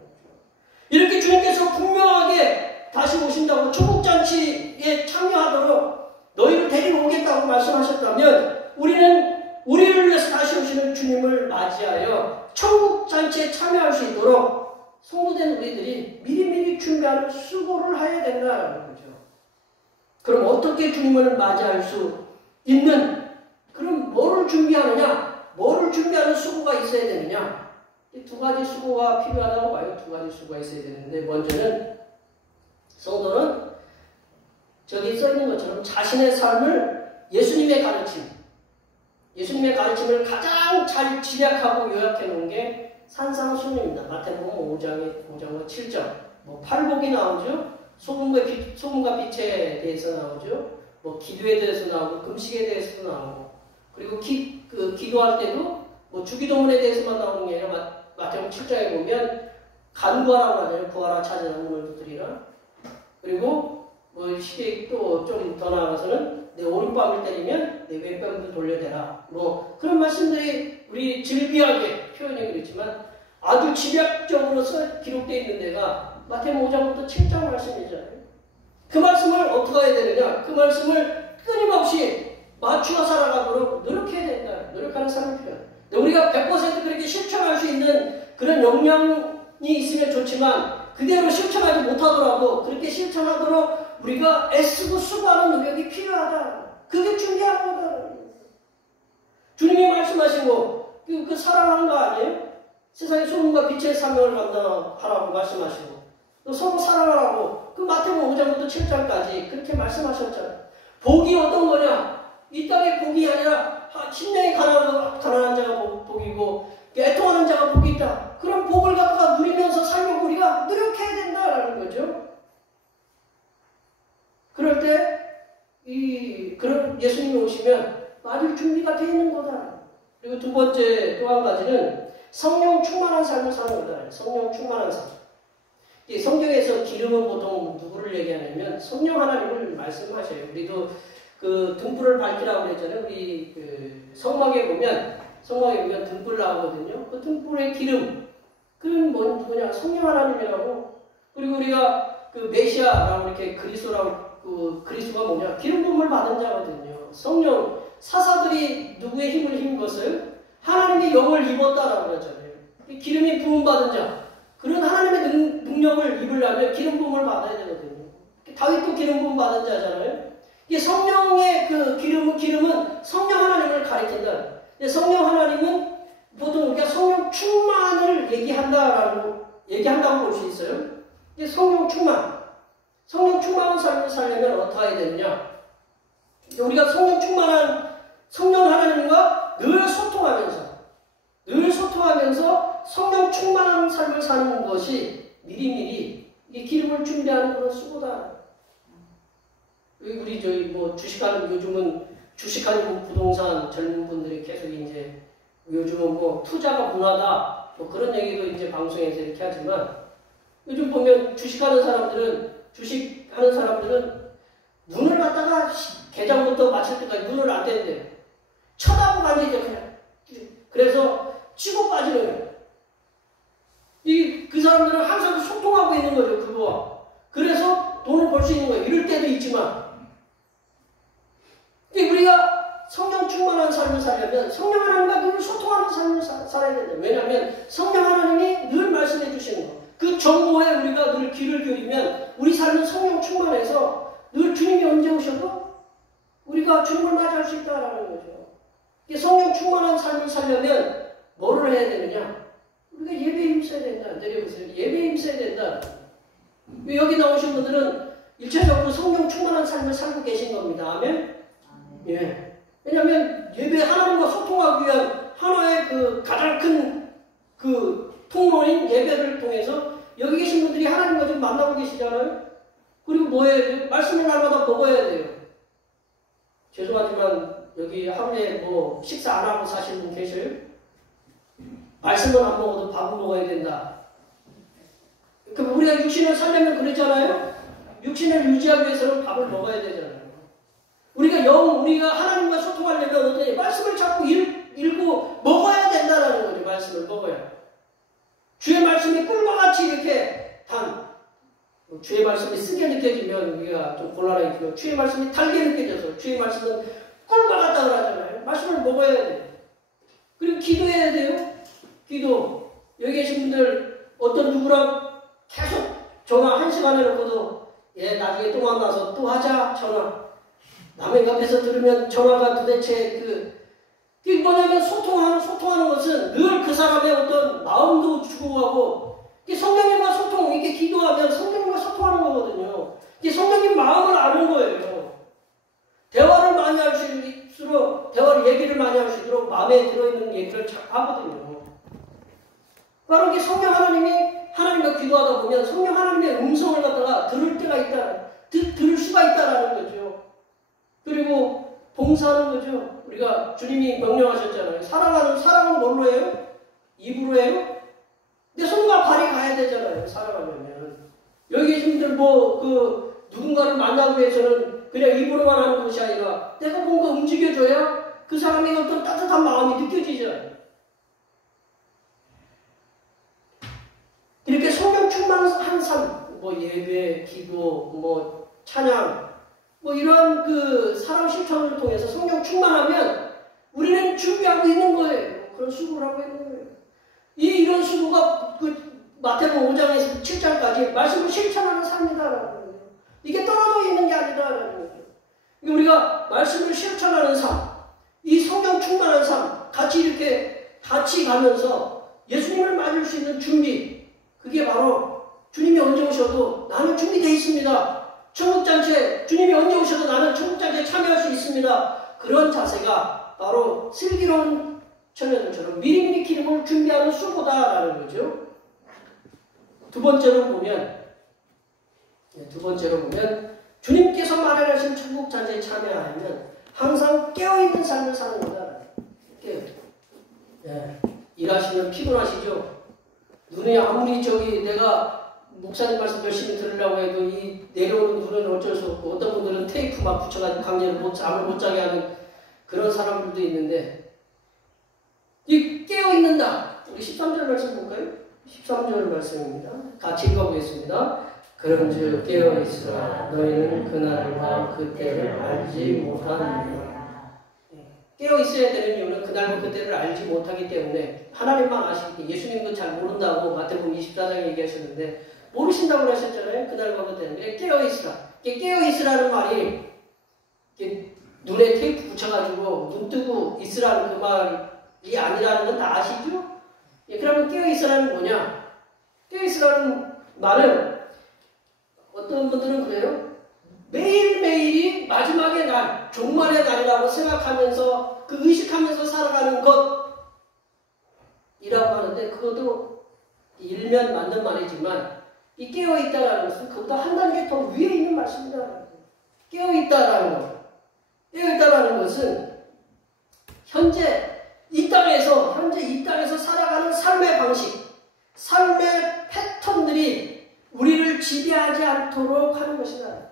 이렇게 주님께서 분명하게 다시 오신다고 천국잔치에 참여하도록 너희를 데리고 오겠다고 말씀하셨다면 우리는 우리를 위해서 다시 오시는 주님 주님을 맞이하여 천국 잔치에 참여할 수 있도록 성도된 우리들이 미리미리 준비하는 수고를 해야 된다는 거죠. 그럼 어떻게 주님을 맞이할 수 있는, 그럼 뭐를 준비하느냐? 뭐를 준비하는 수고가 있어야 되느냐? 이 두 가지 수고가 필요하다고 봐요. 두 가지 수고가 있어야 되는데, 먼저는 성도는 저기 써있는 것처럼 자신의 삶을 예수님의 가르침을 가장 잘 집약하고 요약해 놓은 게 산상수훈입니다. 마태복음 5장과 7장. 뭐 팔복이 나오죠. 소금과 빛에 대해서 나오죠. 뭐 기도에 대해서 나오고 금식에 대해서도 나오고, 그리고 기도할 때도 뭐 주기도문에 대해서만 나오는 게 아니라 마태복음 7장에 보면 간구하라고 하잖아요. 구하라, 찾으라, 문을 두드리라. 그리고 뭐 시계 또 좀 더 나아가서는 내 오른뺨을 때리면 내 왼뺨도 돌려대라. 뭐 그런 말씀들이 우리 즐비하게 표현이 그렇지만 아주 집약적으로 기록되어 있는 데가 마태복음 5장부터 7장 말씀이잖아요. 그 말씀을 어떻게 해야 되느냐? 그 말씀을 끊임없이 맞추어 살아가도록 노력해야 된다. 노력하는 사람이 필요하다. 우리가 100% 그렇게 실천할 수 있는 그런 역량이 있으면 좋지만 그대로 실천하지 못하더라도 그렇게 실천하도록 우리가 애쓰고 수고하는 노력이 필요하다. 그게 중요한 거다. 주님이 말씀하시고 그 사랑하는 거 아니에요? 세상의 소금과 빛의 사명을 감당하라고 말씀하시고 또 서로 사랑하라고 그 마태복음 5장부터 7장까지 그렇게 말씀하셨잖아요. 복이 어떤 거냐? 이 땅의 복이 아니라 심령이 가난한 자가 복이고 애통하는 자가 복이 있다. 그런 복을 갖다가 누리면서 살려고 우리가 노력해야 된다라는 거죠. 그럴 때 그런 예수님이 오시면 맞을 준비가 되어 있는 거다. 그리고 두 번째 또 한 가지는 성령 충만한 삶을 사는 거다. 성령 충만한 삶. 이 성경에서 기름은 보통 누구를 얘기하냐면 성령 하나님을 말씀하셔요. 우리도 그 등불을 밝히라고 그랬잖아요. 우리 그 성막에 보면 등불 나오거든요. 그 등불의 기름, 그건 누구냐? 성령 하나님이라고. 그리고 우리가 그 메시아라고 이렇게 그리스도가 뭐냐? 기름 부음을 받은 자거든요. 성령, 사사들이 누구의 힘을 힘입은 것을? 하나님의 영을 입었다라고 그러잖아요. 기름이 부음 받은 자. 그런 하나님의 능력을 입으려면 기름 부음을 받아야 되거든요. 다윗도 기름 부음 받은 자잖아요. 이 성령의 그 기름은 성령 하나님을 가리킨다. 성령 하나님은 보통 우리가 성령 충만을 얘기한다고 볼 수 있어요. 성령 충만한 삶을 살려면 어떻게 해야 되느냐? 우리가 성령 하나님과 늘 소통하면서 성령 충만한 삶을 사는 것이 미리미리 이 기름을 준비하는 그런 수고다. 우리 요즘은 주식하는 부동산 젊은 분들이 계속 이제 요즘은 뭐 투자가 문화다 뭐 그런 얘기도 이제 방송에서 이렇게 하지만 요즘 보면 주식하는 사람들은 눈을 갖다가 개장부터 마칠 때까지 눈을 안 떼는데요. 쳐다보고 앉아있죠, 그냥. 그래서 치고 빠지는 거예요. 그 사람들은 항상 소통하고 있는 거죠, 그거와. 그래서 돈을 벌 수 있는 거예요. 이럴 때도 있지만. 우리가 성령 충만한 삶을 살려면 성령 하나님과 늘 소통하는 삶을 살아야 된다. 왜냐하면 성령 하나님이 늘 말씀해 주시는 거. 그 정보에 우리가 늘 귀를 기울이면 우리 삶은 성령 충만해서 늘 주님이 언제 오셔도 우리가 주님을 맞이할 수 있다라는 거죠. 성령 충만한 삶을 살려면 뭐를 해야 되느냐? 우리가 예배에 힘써야 된다. 내려보세요. 예배에 힘써야 된다. 여기 나오신 분들은 일차적으로 성령 충만한 삶을 살고 계신 겁니다. 아멘? 예. 왜냐하면 예배 하나님과 소통하기 위한 하나의 그 가장 큰 그 통로인 예배를 통해서 여기 계신 분들이 하나님과 좀 만나고 계시잖아요. 그리고 뭐 해야 돼요? 말씀을 날마다 먹어야 돼요. 죄송하지만 여기 하루에 뭐 식사 안 하고 사시는 분 계셔요? 말씀을 안 먹어도 밥을 먹어야 된다. 그럼 우리가 육신을 살려면 그랬잖아요. 육신을 유지하기 위해서는 밥을 먹어야 되잖아요. 우리가 하나님과 소통하려면 어떠냐? 말씀을 자꾸 읽고 먹어야 된다는 거죠. 말씀을 먹어야. 주의 말씀이 꿀과 같이 이렇게 주의 말씀이 쓰게 느껴지면 우리가 좀 곤란해지고 주의 말씀이 달게 느껴져서 주의 말씀은 꿀과 같다 그러잖아요. 말씀을 먹어야 돼요. 그리고 기도해야 돼요. 기도. 여기 계신 분들 어떤 누구랑 계속 전화 1시간 해놓고도 나중에 또 만나서 또 하자 전화. 남의 앞에서 들으면 전화가 도대체 그게 뭐냐면 소통하는 것은 늘 그 사람의 어떤 마음도 주고하고 성령님과 소통, 이렇게 기도하면 성령님과 소통하는 거거든요. 이게 성령님 마음을 아는 거예요. 대화를 많이 할수록, 얘기를 많이 할수록 마음에 들어있는 얘기를 하거든요. 바로 이게 성령 하나님과 기도하다 보면 성령 하나님의 음성을 갖다가 들을 때가 있다, 들을 수가 있다라는 거죠. 그리고 봉사하는 거죠. 우리가 주님이 명령하셨잖아요. 사랑은 뭘로 해요? 입으로 해요? 근데 손과 발이 가야 되잖아요. 살아가려면. 여기 계신 분들 누군가를 만나기 위해서는 그냥 입으로만 하는 것이 아니라 내가 뭔가 움직여줘야 그 사람의 어떤 따뜻한 마음이 느껴지잖아요. 이렇게 성령 충만한 삶, 예배, 기도, 찬양, 이런 사람 실천을 통해서 성령 충만하면 우리는 준비하고 있는 거예요. 그런 수고를 하고 있는 거예요. 이런 수고가 마태복음 5장에서 7장까지 말씀을 실천하는 삶이다라는 거예요. 이게 떨어져 있는 게 아니다라는 거예요. 우리가 말씀을 실천하는 삶, 이 성령 충만한 삶, 같이 가면서 예수님을 맞을 수 있는 준비, 그게 바로 주님이 언제 오셔도 나는 준비되어 있습니다. 천국잔치, 주님이 언제 오셔도 나는 천국잔치에 참여할 수 있습니다. 그런 자세가 바로 슬기로운 청년들처럼 미리미리 기름을 준비하는 수고다라는 거죠. 두 번째로 보면 주님께서 마련하신 천국잔치에 참여하려면 항상 깨어있는 삶을 사는 거다. 일하시면 피곤하시죠? 눈이 아무리 내가 목사님 말씀 열심히 들으려고 해도 이 내려오는 눈은 어쩔 수 없고, 어떤 분들은 테이프 막 붙여가지고 강제로 잠을 못 자게 하는 그런 사람들도 있는데, 이 깨어있는다. 우리 13절 말씀 볼까요? 13절 말씀입니다. 같이 읽어보겠습니다. 그런즉 깨어있으라. 너희는 그날과 그때를 알지 못하느니라. 깨어있어야 되는 이유는 그날과 그때를 알지 못하기 때문에, 하나님만 아시기, 예수님도 잘 모른다고 마태복음 24장에 얘기하셨는데 모르신다고 하셨잖아요. 그날과 그때는. 깨어있으라. 깨어있으라는 말이 눈에 테이프 붙여가지고 눈 뜨고 있으라는 그 말이 아니라는 건 다 아시죠? 그러면 깨어있으라는 뭐냐? 깨어있으라는 말은 어떤 분들은 그래요. 매일매일이 마지막의 날, 종말의 날이라고 생각하면서 의식하면서 살아가는 것이라고 하는데, 그것도 일면 맞는 말이지만 이 깨어있다라는 것은 그보다 한 단계 더 위에 있는 말씀이다. 깨어있다라는 것은 현재 이 땅에서 살아가는 삶의 방식, 삶의 패턴들이 우리를 지배하지 않도록 하는 것이다.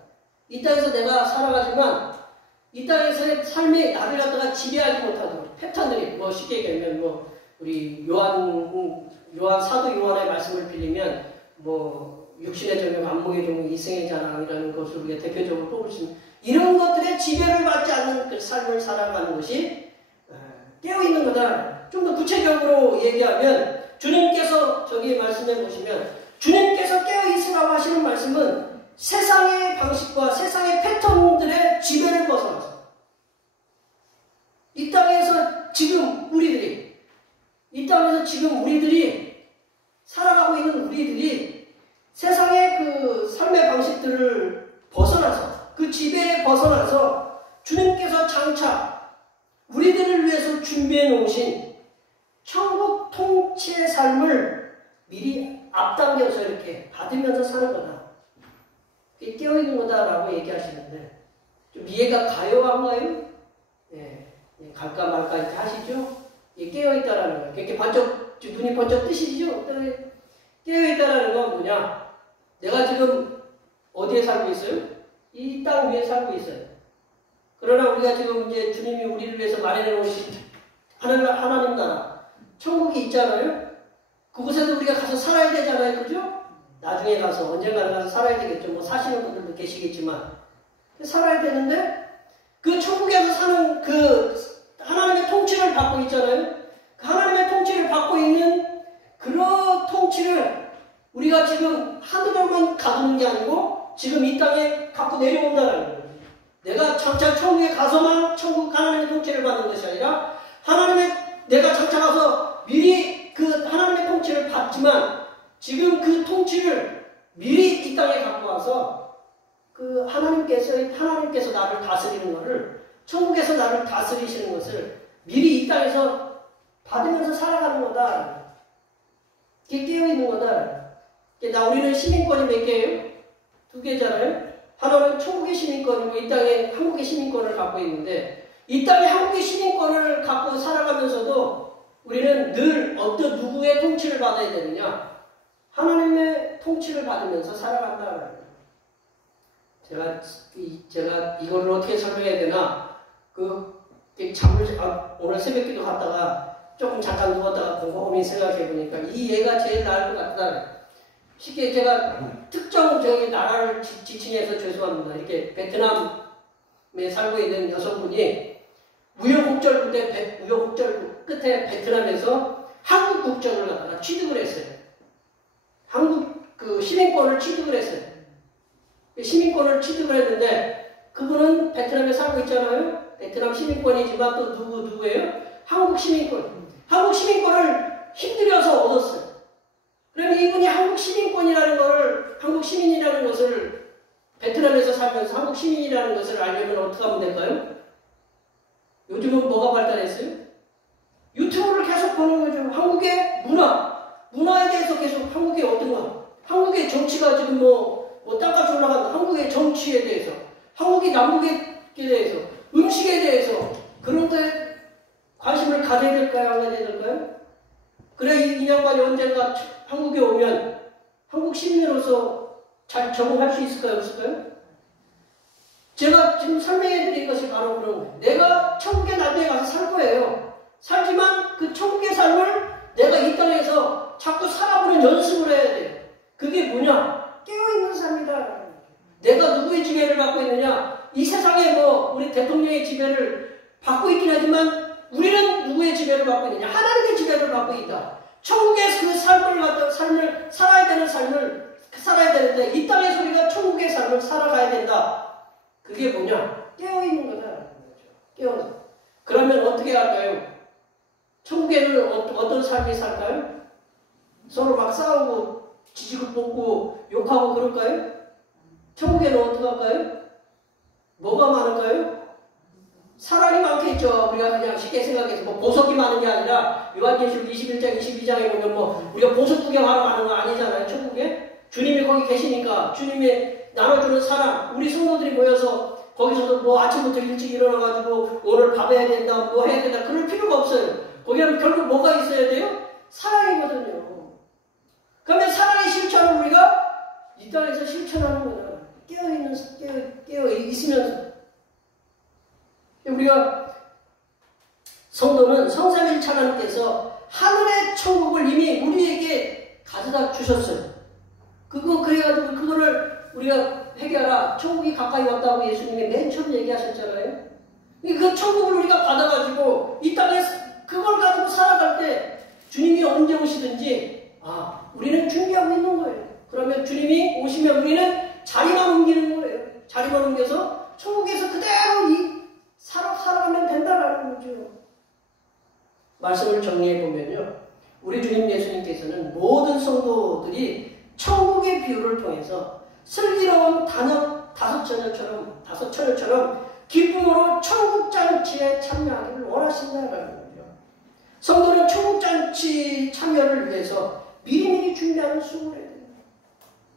이 땅에서 내가 살아가지만 이 땅에서의 삶이 나를 갖다가 지배하지 못하도록 패턴들이, 쉽게 얘기하면 우리 사도 요한의 말씀을 빌리면 육신의 정욕, 안목의 정욕, 이생의 자랑이라는 것을 우리가 대표적으로 뽑을 수 있는 이런 것들의 지배를 받지 않는 그 삶을 살아가는 것이 깨어있는 거다. 좀 더 구체적으로 얘기하면 주님께서 저기 말씀해 보시면 주님께서 깨어있으라고 하시는 말씀은 세상의 방식과 세상의 패턴들의 지배를 벗어나서 이 땅에서 지금 우리들이 살아가고 있는 우리들이 세상의 그 삶의 방식들을 벗어나서 그 지배에 벗어나서 주님께서 장차 우리들을 위해서 준비해 놓으신 천국 통치의 삶을 미리 앞당겨서 이렇게 받으면서 사는 거다. 그게 깨어있는 거다라고 얘기하시는데 좀 이해가 가요, 안 가요? 갈까 말까 이렇게 하시죠? 깨어있다라는 거예요. 이렇게 눈이 번쩍 뜨시죠? 깨어있다라는 건 뭐냐? 내가 지금 어디에 살고 있어요? 이 땅 위에 살고 있어요. 그러나 우리가 지금 이제 주님이 우리를 위해서 마련해 놓으신 하나님 나라, 천국이 있잖아요? 그곳에도 우리가 가서 살아야 되잖아요. 그죠? 나중에 가서, 언젠가는 가서 살아야 되겠죠. 사시는 분들도 계시겠지만. 살아야 되는데, 그 천국에서 사는 그 하나님의 통치를 받고 있잖아요? 하나님의 통치를 받고 있는 그런 통치를 우리가 지금 하늘에만 가두는 게 아니고 지금 이 땅에 갖고 내려온다는 거예요. 내가 장차 천국에 가서만 천국 하나님의 통치를 받는 것이 아니라 내가 장차 가서 미리 그 하나님의 통치를 받지만 지금 그 통치를 미리 이 땅에 갖고 와서 그 하나님께서 나를 다스리는 것을 천국에서 나를 다스리시는 것을 미리 이 땅에서 받으면서 살아가는 거다. 이게 깨어있는 거다. 우리는 시민권이 몇 개예요? 2개잖아요. 하나는 천국의 시민권이고 이 땅에 한국의 시민권을 갖고 있는데 이 땅에 한국의 시민권을 갖고 살아가면서도 우리는 늘 어떤 누구의 통치를 받아야 되느냐? 하나님의 통치를 받으면서 살아간다는 거예요. 제가 이거를 어떻게 설명해야 되나? 오늘 새벽기도 갔다가 조금 잠깐 누웠다가 곰곰이 생각해 보니까 이 예가 제일 나을 것 같다. 쉽게 제가 특정 나라를 지칭해서 죄송합니다. 이렇게 베트남에 살고 있는 여성분이 우여곡절 끝에 베트남에서 한국 국적을 갖다가 취득을 했어요. 한국 시민권을 취득을 했어요. 시민권을 취득을 했는데 그분은 베트남에 살고 있잖아요. 베트남 시민권이지만 또 누구예요? 한국 시민권. 한국 시민권을 힘들여서 얻었어요. 그러면 이분이 한국 시민권이라는 것을, 한국 시민이라는 것을 베트남에서 살면서 한국 시민이라는 것을 알려면 어떻게 하면 될까요? 요즘은 뭐가 발달했어요? 유튜브를 계속 보는 거죠. 한국의 문화에 대해서 계속 한국의 어떤 거, 한국의 정치가 지금 땅까지 올라간 한국의 정치에 대해서, 한국이 남북에 대해서, 음식에 대해서 그런 거에 관심을 가져야 될까요? 안 가져야 될까요? 그래 이 양반이 언젠가 한국에 오면 한국 시민으로서 잘 적응할 수 있을까요? 없을까요? 제가 지금 설명해 드린 것이 바로 그런 거예요. 내가 천국에 나중에 가서 살 거예요. 살지만 그 천국의 삶을 내가 이 땅에서 자꾸 살아보는 연습을 해야 돼요. 그게 뭐냐? 깨어있는 삶이다. 내가 누구의 지배를 받고 있느냐? 이 세상에 우리 대통령의 지배를 받고 있긴 하지만 우리는 누구의 지배를 받고 있느냐? 하나님의 지배를 받고 있다. 천국의 그 삶을 살아야 되는 삶을 살아야 되는데 이 땅의 소리가 천국의 삶을 살아가야 된다. 그게 뭐냐? 깨어있는 거다. 깨어있는. 그러면 어떻게 할까요? 천국에는 어떤 삶이 살까요? 서로 막 싸우고 지지고 볶고 욕하고 그럴까요? 천국에는 어떻게 할까요? 뭐가 많을까요? 사랑이 많겠죠. 우리가 그냥 쉽게 생각해서 보석이 많은 게 아니라 요한계시록 21장, 22장에 보면 우리가 보석 구경하러 가는 거 아니잖아요. 천국에. 주님이 거기 계시니까 주님이 나눠주는 사랑, 우리 성도들이 모여서 거기서도 아침부터 일찍 일어나가지고 오늘 밥 해야 된다, 뭐 해야 된다 그럴 필요가 없어요. 거기는 결국 뭐가 있어야 돼요? 사랑이거든요. 그러면 사랑의 실천을 우리가 이 땅에서 실천하는 거예요. 깨어 있으면서. 우리가 성도는 성삼일체 하나님께서 하늘의 천국을 이미 우리에게 가져다 주셨어요. 그래가지고 그거를 우리가 회개하라. 천국이 가까이 왔다고 예수님이 맨 처음 얘기하셨잖아요. 그 천국을 우리가 받아가지고 이 땅에 그걸 가지고 살아갈 때 주님이 언제 오시든지 우리는 준비하고 있는 거예요. 그러면 주님이 오시면 우리는 자리만 옮기는 거예요. 자리만 옮겨서 천국에서 그대로 살아가면 된다라는 거죠. 말씀을 정리해 보면요. 우리 주님 예수님께서는 모든 성도들이 천국의 비유를 통해서 슬기로운 다섯 처녀처럼 기쁨으로 천국잔치에 참여하기를 원하신다는 거죠. 성도는 천국잔치 참여를 위해서 미리미리 준비하는 수고를 해야 됩니다.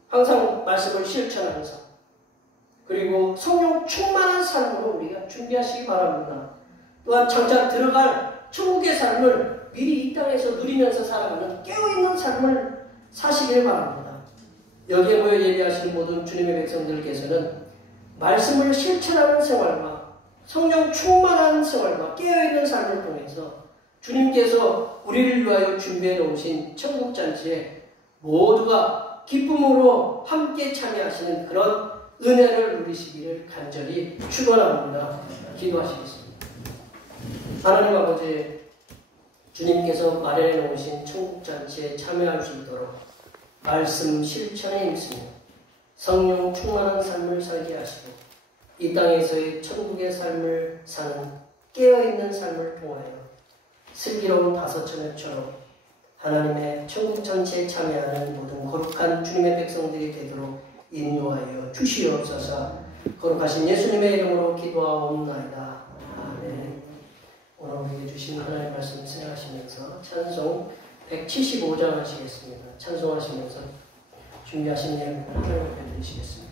항상 말씀을 실천하면서 그리고 성령 충만한 삶으로 우리가 준비하시기 바랍니다. 또한 장차 들어갈 천국의 삶을 미리 이 땅에서 누리면서 살아가는 깨어있는 삶을 사시길 바랍니다. 여기에 모여 예배하시는 모든 주님의 백성들께서는 말씀을 실천하는 생활과 성령 충만한 생활과 깨어있는 삶을 통해서 주님께서 우리를 위하여 준비해 놓으신 천국잔치에 모두가 기쁨으로 함께 참여하시는 그런 은혜를 누리시기를 간절히 축원합니다. 기도하시겠습니다. 하나님 아버지, 주님께서 마련해 놓으신 천국잔치에 참여할 수 있도록 말씀 실천에 힘쓰며 성령 충만한 삶을 살게 하시고 이 땅에서의 천국의 삶을 사는 깨어있는 삶을 통하여 슬기로운 다섯 처녀처럼 하나님의 천국잔치에 참여하는 모든 거룩한 주님의 백성들이 되도록 인도하여 주시옵소서. 거룩하신 예수님의 이름으로 기도하옵나이다. 아멘. 오늘 우리에게 주신 하나님의 말씀 생각하시면서 찬송 175장 하시겠습니다. 찬송하시면서 준비하신 내용을 하나님께 드리시겠습니다.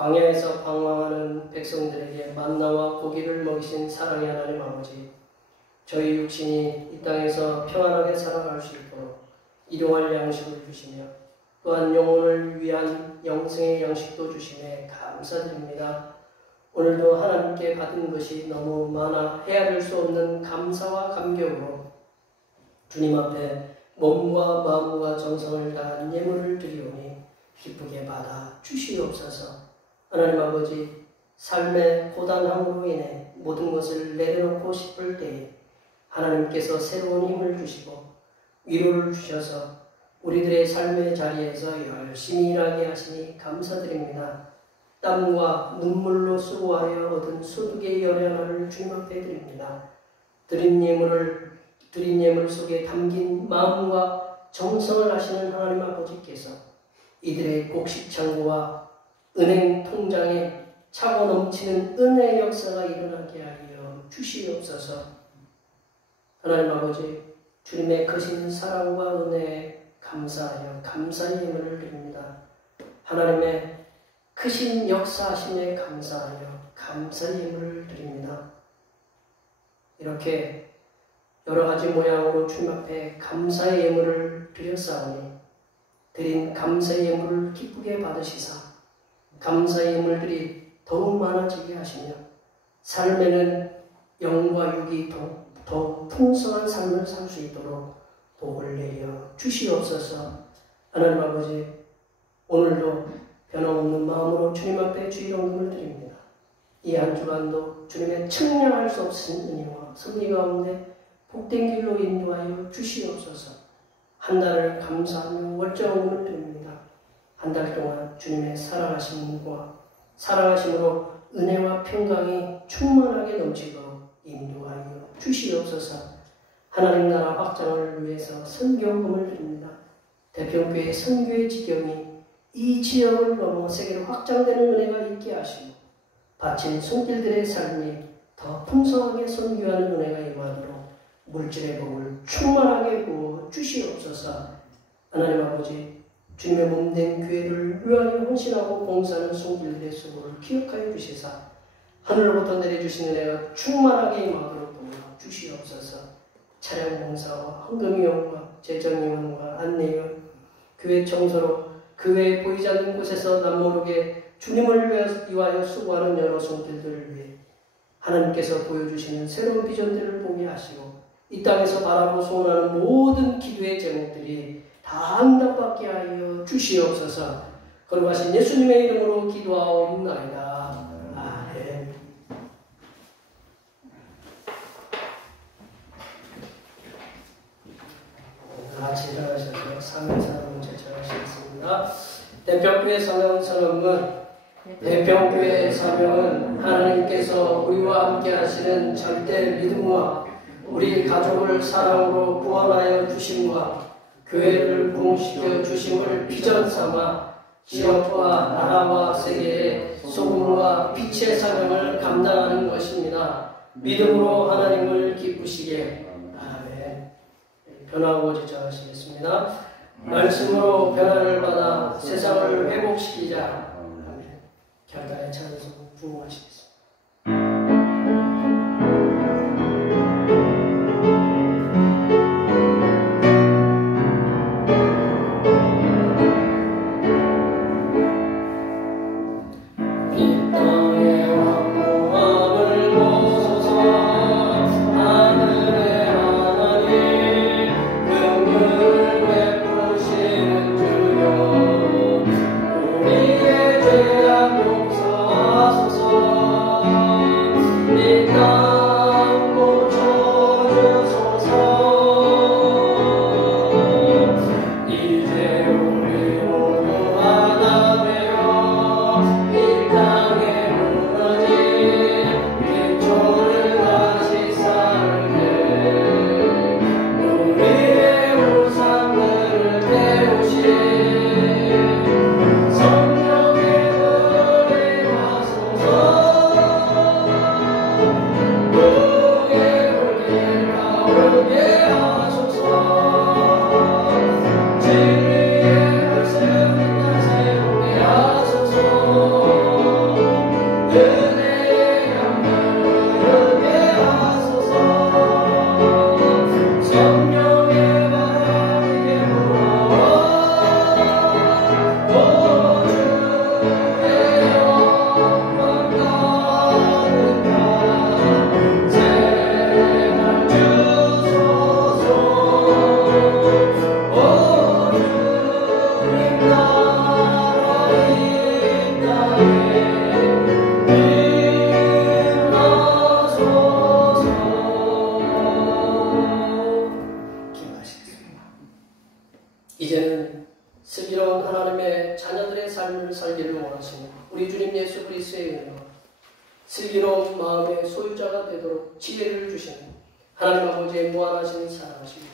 광야에서 방황하는 백성들에게 만나와 고기를 먹이신 사랑의 하나님 아버지, 저희 육신이 이 땅에서 평안하게 살아갈 수 있도록 일용할 양식을 주시며 또한 영혼을 위한 영생의 양식도 주시매 감사드립니다. 오늘도 하나님께 받은 것이 너무 많아 헤아릴 수 없는 감사와 감격으로 주님 앞에 몸과 마음과 정성을 다한 예물을 드리오니 기쁘게 받아 주시옵소서. 하나님 아버지, 삶의 고단함으로 인해 모든 것을 내려놓고 싶을 때에 하나님께서 새로운 힘을 주시고 위로를 주셔서 우리들의 삶의 자리에서 열심히 일하게 하시니 감사드립니다. 땀과 눈물로 수고하여 얻은 소득의 열애하나를 주님 앞에 드립니다. 드린 예물 속에 담긴 마음과 정성을 하시는 하나님 아버지께서 이들의 곡식창고와 은행 통장에 차고 넘치는 은혜의 역사가 일어나게 하여 주시옵소서. 하나님 아버지, 주님의 크신 사랑과 은혜에 감사하여 감사의 예물을 드립니다. 하나님의 크신 역사하심에 감사하여 감사의 예물을 드립니다. 이렇게 여러 가지 모양으로 주님 앞에 감사의 예물을 드렸사오니 드린 감사의 예물을 기쁘게 받으시사 감사의 예물들이 더욱 많아지게 하시며 삶에는 영과 육이 더욱 풍성한 삶을 살 수 있도록 복을 내려 주시옵소서. 하나님 아버지, 오늘도 변함없는 마음으로 주님 앞에 주의동금을 드립니다. 이 한 주간도 주님의 측량할 수 없은 은혜와 섭리 가운데 복된 길로 인도하여 주시옵소서. 한 달을 감사하며 월정금을 드립니다. 한 달 동안 주님의 사랑하심과 사랑하심으로 은혜와 평강이 충만하게 넘치도록 인도하여 주시옵소서. 하나님 나라 확장을 위해서 선교금을 드립니다. 대평교회 선교의 지경이 이 지역을 넘어 세계로 확장되는 은혜가 있게 하시고 바친 손길들의 삶이 더 풍성하게 선교하는 은혜가 임하도록 물질의 복을 충만하게 부어 주시옵소서. 하나님 아버지, 주님의 몸된 교회를 위하여 헌신하고 봉사하는 손길들의 수고를 기억하여 주시사 하늘로부터 내려주신 은혜가 충만하게 임하도록 도와 주시옵소서. 차량 봉사와 헌금위원과 재정위원과 안내위원, 교회 청소로 교회에 보이지 않는 곳에서 남모르게 주님을 위하여 수고하는 여러 손길들을 위해 하나님께서 보여주시는 새로운 비전들을 보게 하시고 이 땅에서 바라고 소원하는 모든 기도의 제목들이 다 응답받게 하여 주시옵소서. 거룩하신 예수님의 이름으로 기도하옵나이다. 아멘. 같이 일어나셔서 상행사람을 제청하시겠습니다. 대평교회 성경선언문. 대평교회의 사명은 하나님께서 우리와 함께 하시는 절대 믿음과 우리 가족을 사랑으로 구원하여 주심과 교회를 부흥시켜 주심을 비전 삼아 지역과 나라와 세계에 소금과 빛의 사명을 감당하는 것입니다. 믿음으로 하나님을 기쁘시게. 아멘. 변화하고 지정하시겠습니다. 말씀으로 변화를 받아 세상을 회복시키자. 아멘. 결단의 찬송 부흥하시겠습니다. 이제는 슬기로운 하나님의 자녀들의 삶을 살기를 원하시며 우리 주님 예수 그리스도의 은혜와 슬기로운 마음의 소유자가 되도록 지혜를 주시는 하나님 아버지의 무한하신 사랑하심과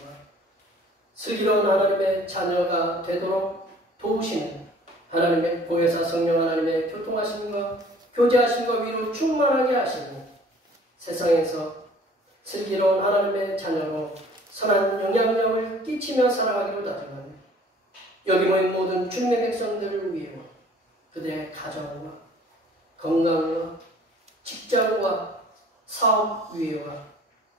슬기로운 하나님의 자녀가 되도록 도우시는 하나님의 보혜사 성령 하나님의 교통하심과 교제하심과 위로 충만하게 하시고 세상에서 슬기로운 하나님의 자녀로 선한 영향력을 끼치며 살아가기로 다짐하며 여기 모인 모든 주님의 백성들을 위해 그들의 가정과 건강과 직장과 사업 위에와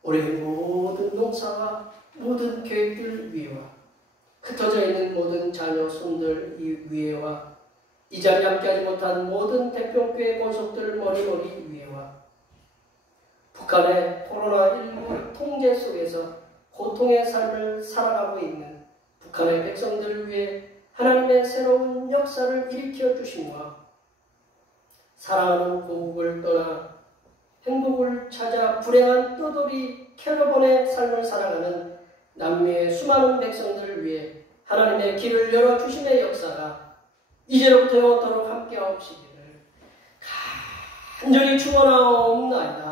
올해의 모든 농사와 모든 계획들 위에와 흩어져 있는 모든 자녀 손들 위에와 이 자리에 함께하지 못한 모든 대표교회 권속들 머리머리 위에와 북한의 코로나19 통제 속에서 고통의 삶을 살아가고 있는 북한의 백성들을 위해 하나님의 새로운 역사를 일으켜 주심과 사랑하는 고국을 떠나 행복을 찾아 불행한 떠돌이 캐러본의 삶을 살아가는 남미의 수많은 백성들을 위해 하나님의 길을 열어주심의 역사가 이제로부터 영원토록 함께하옵시기를 간절히 축원하옵나이다.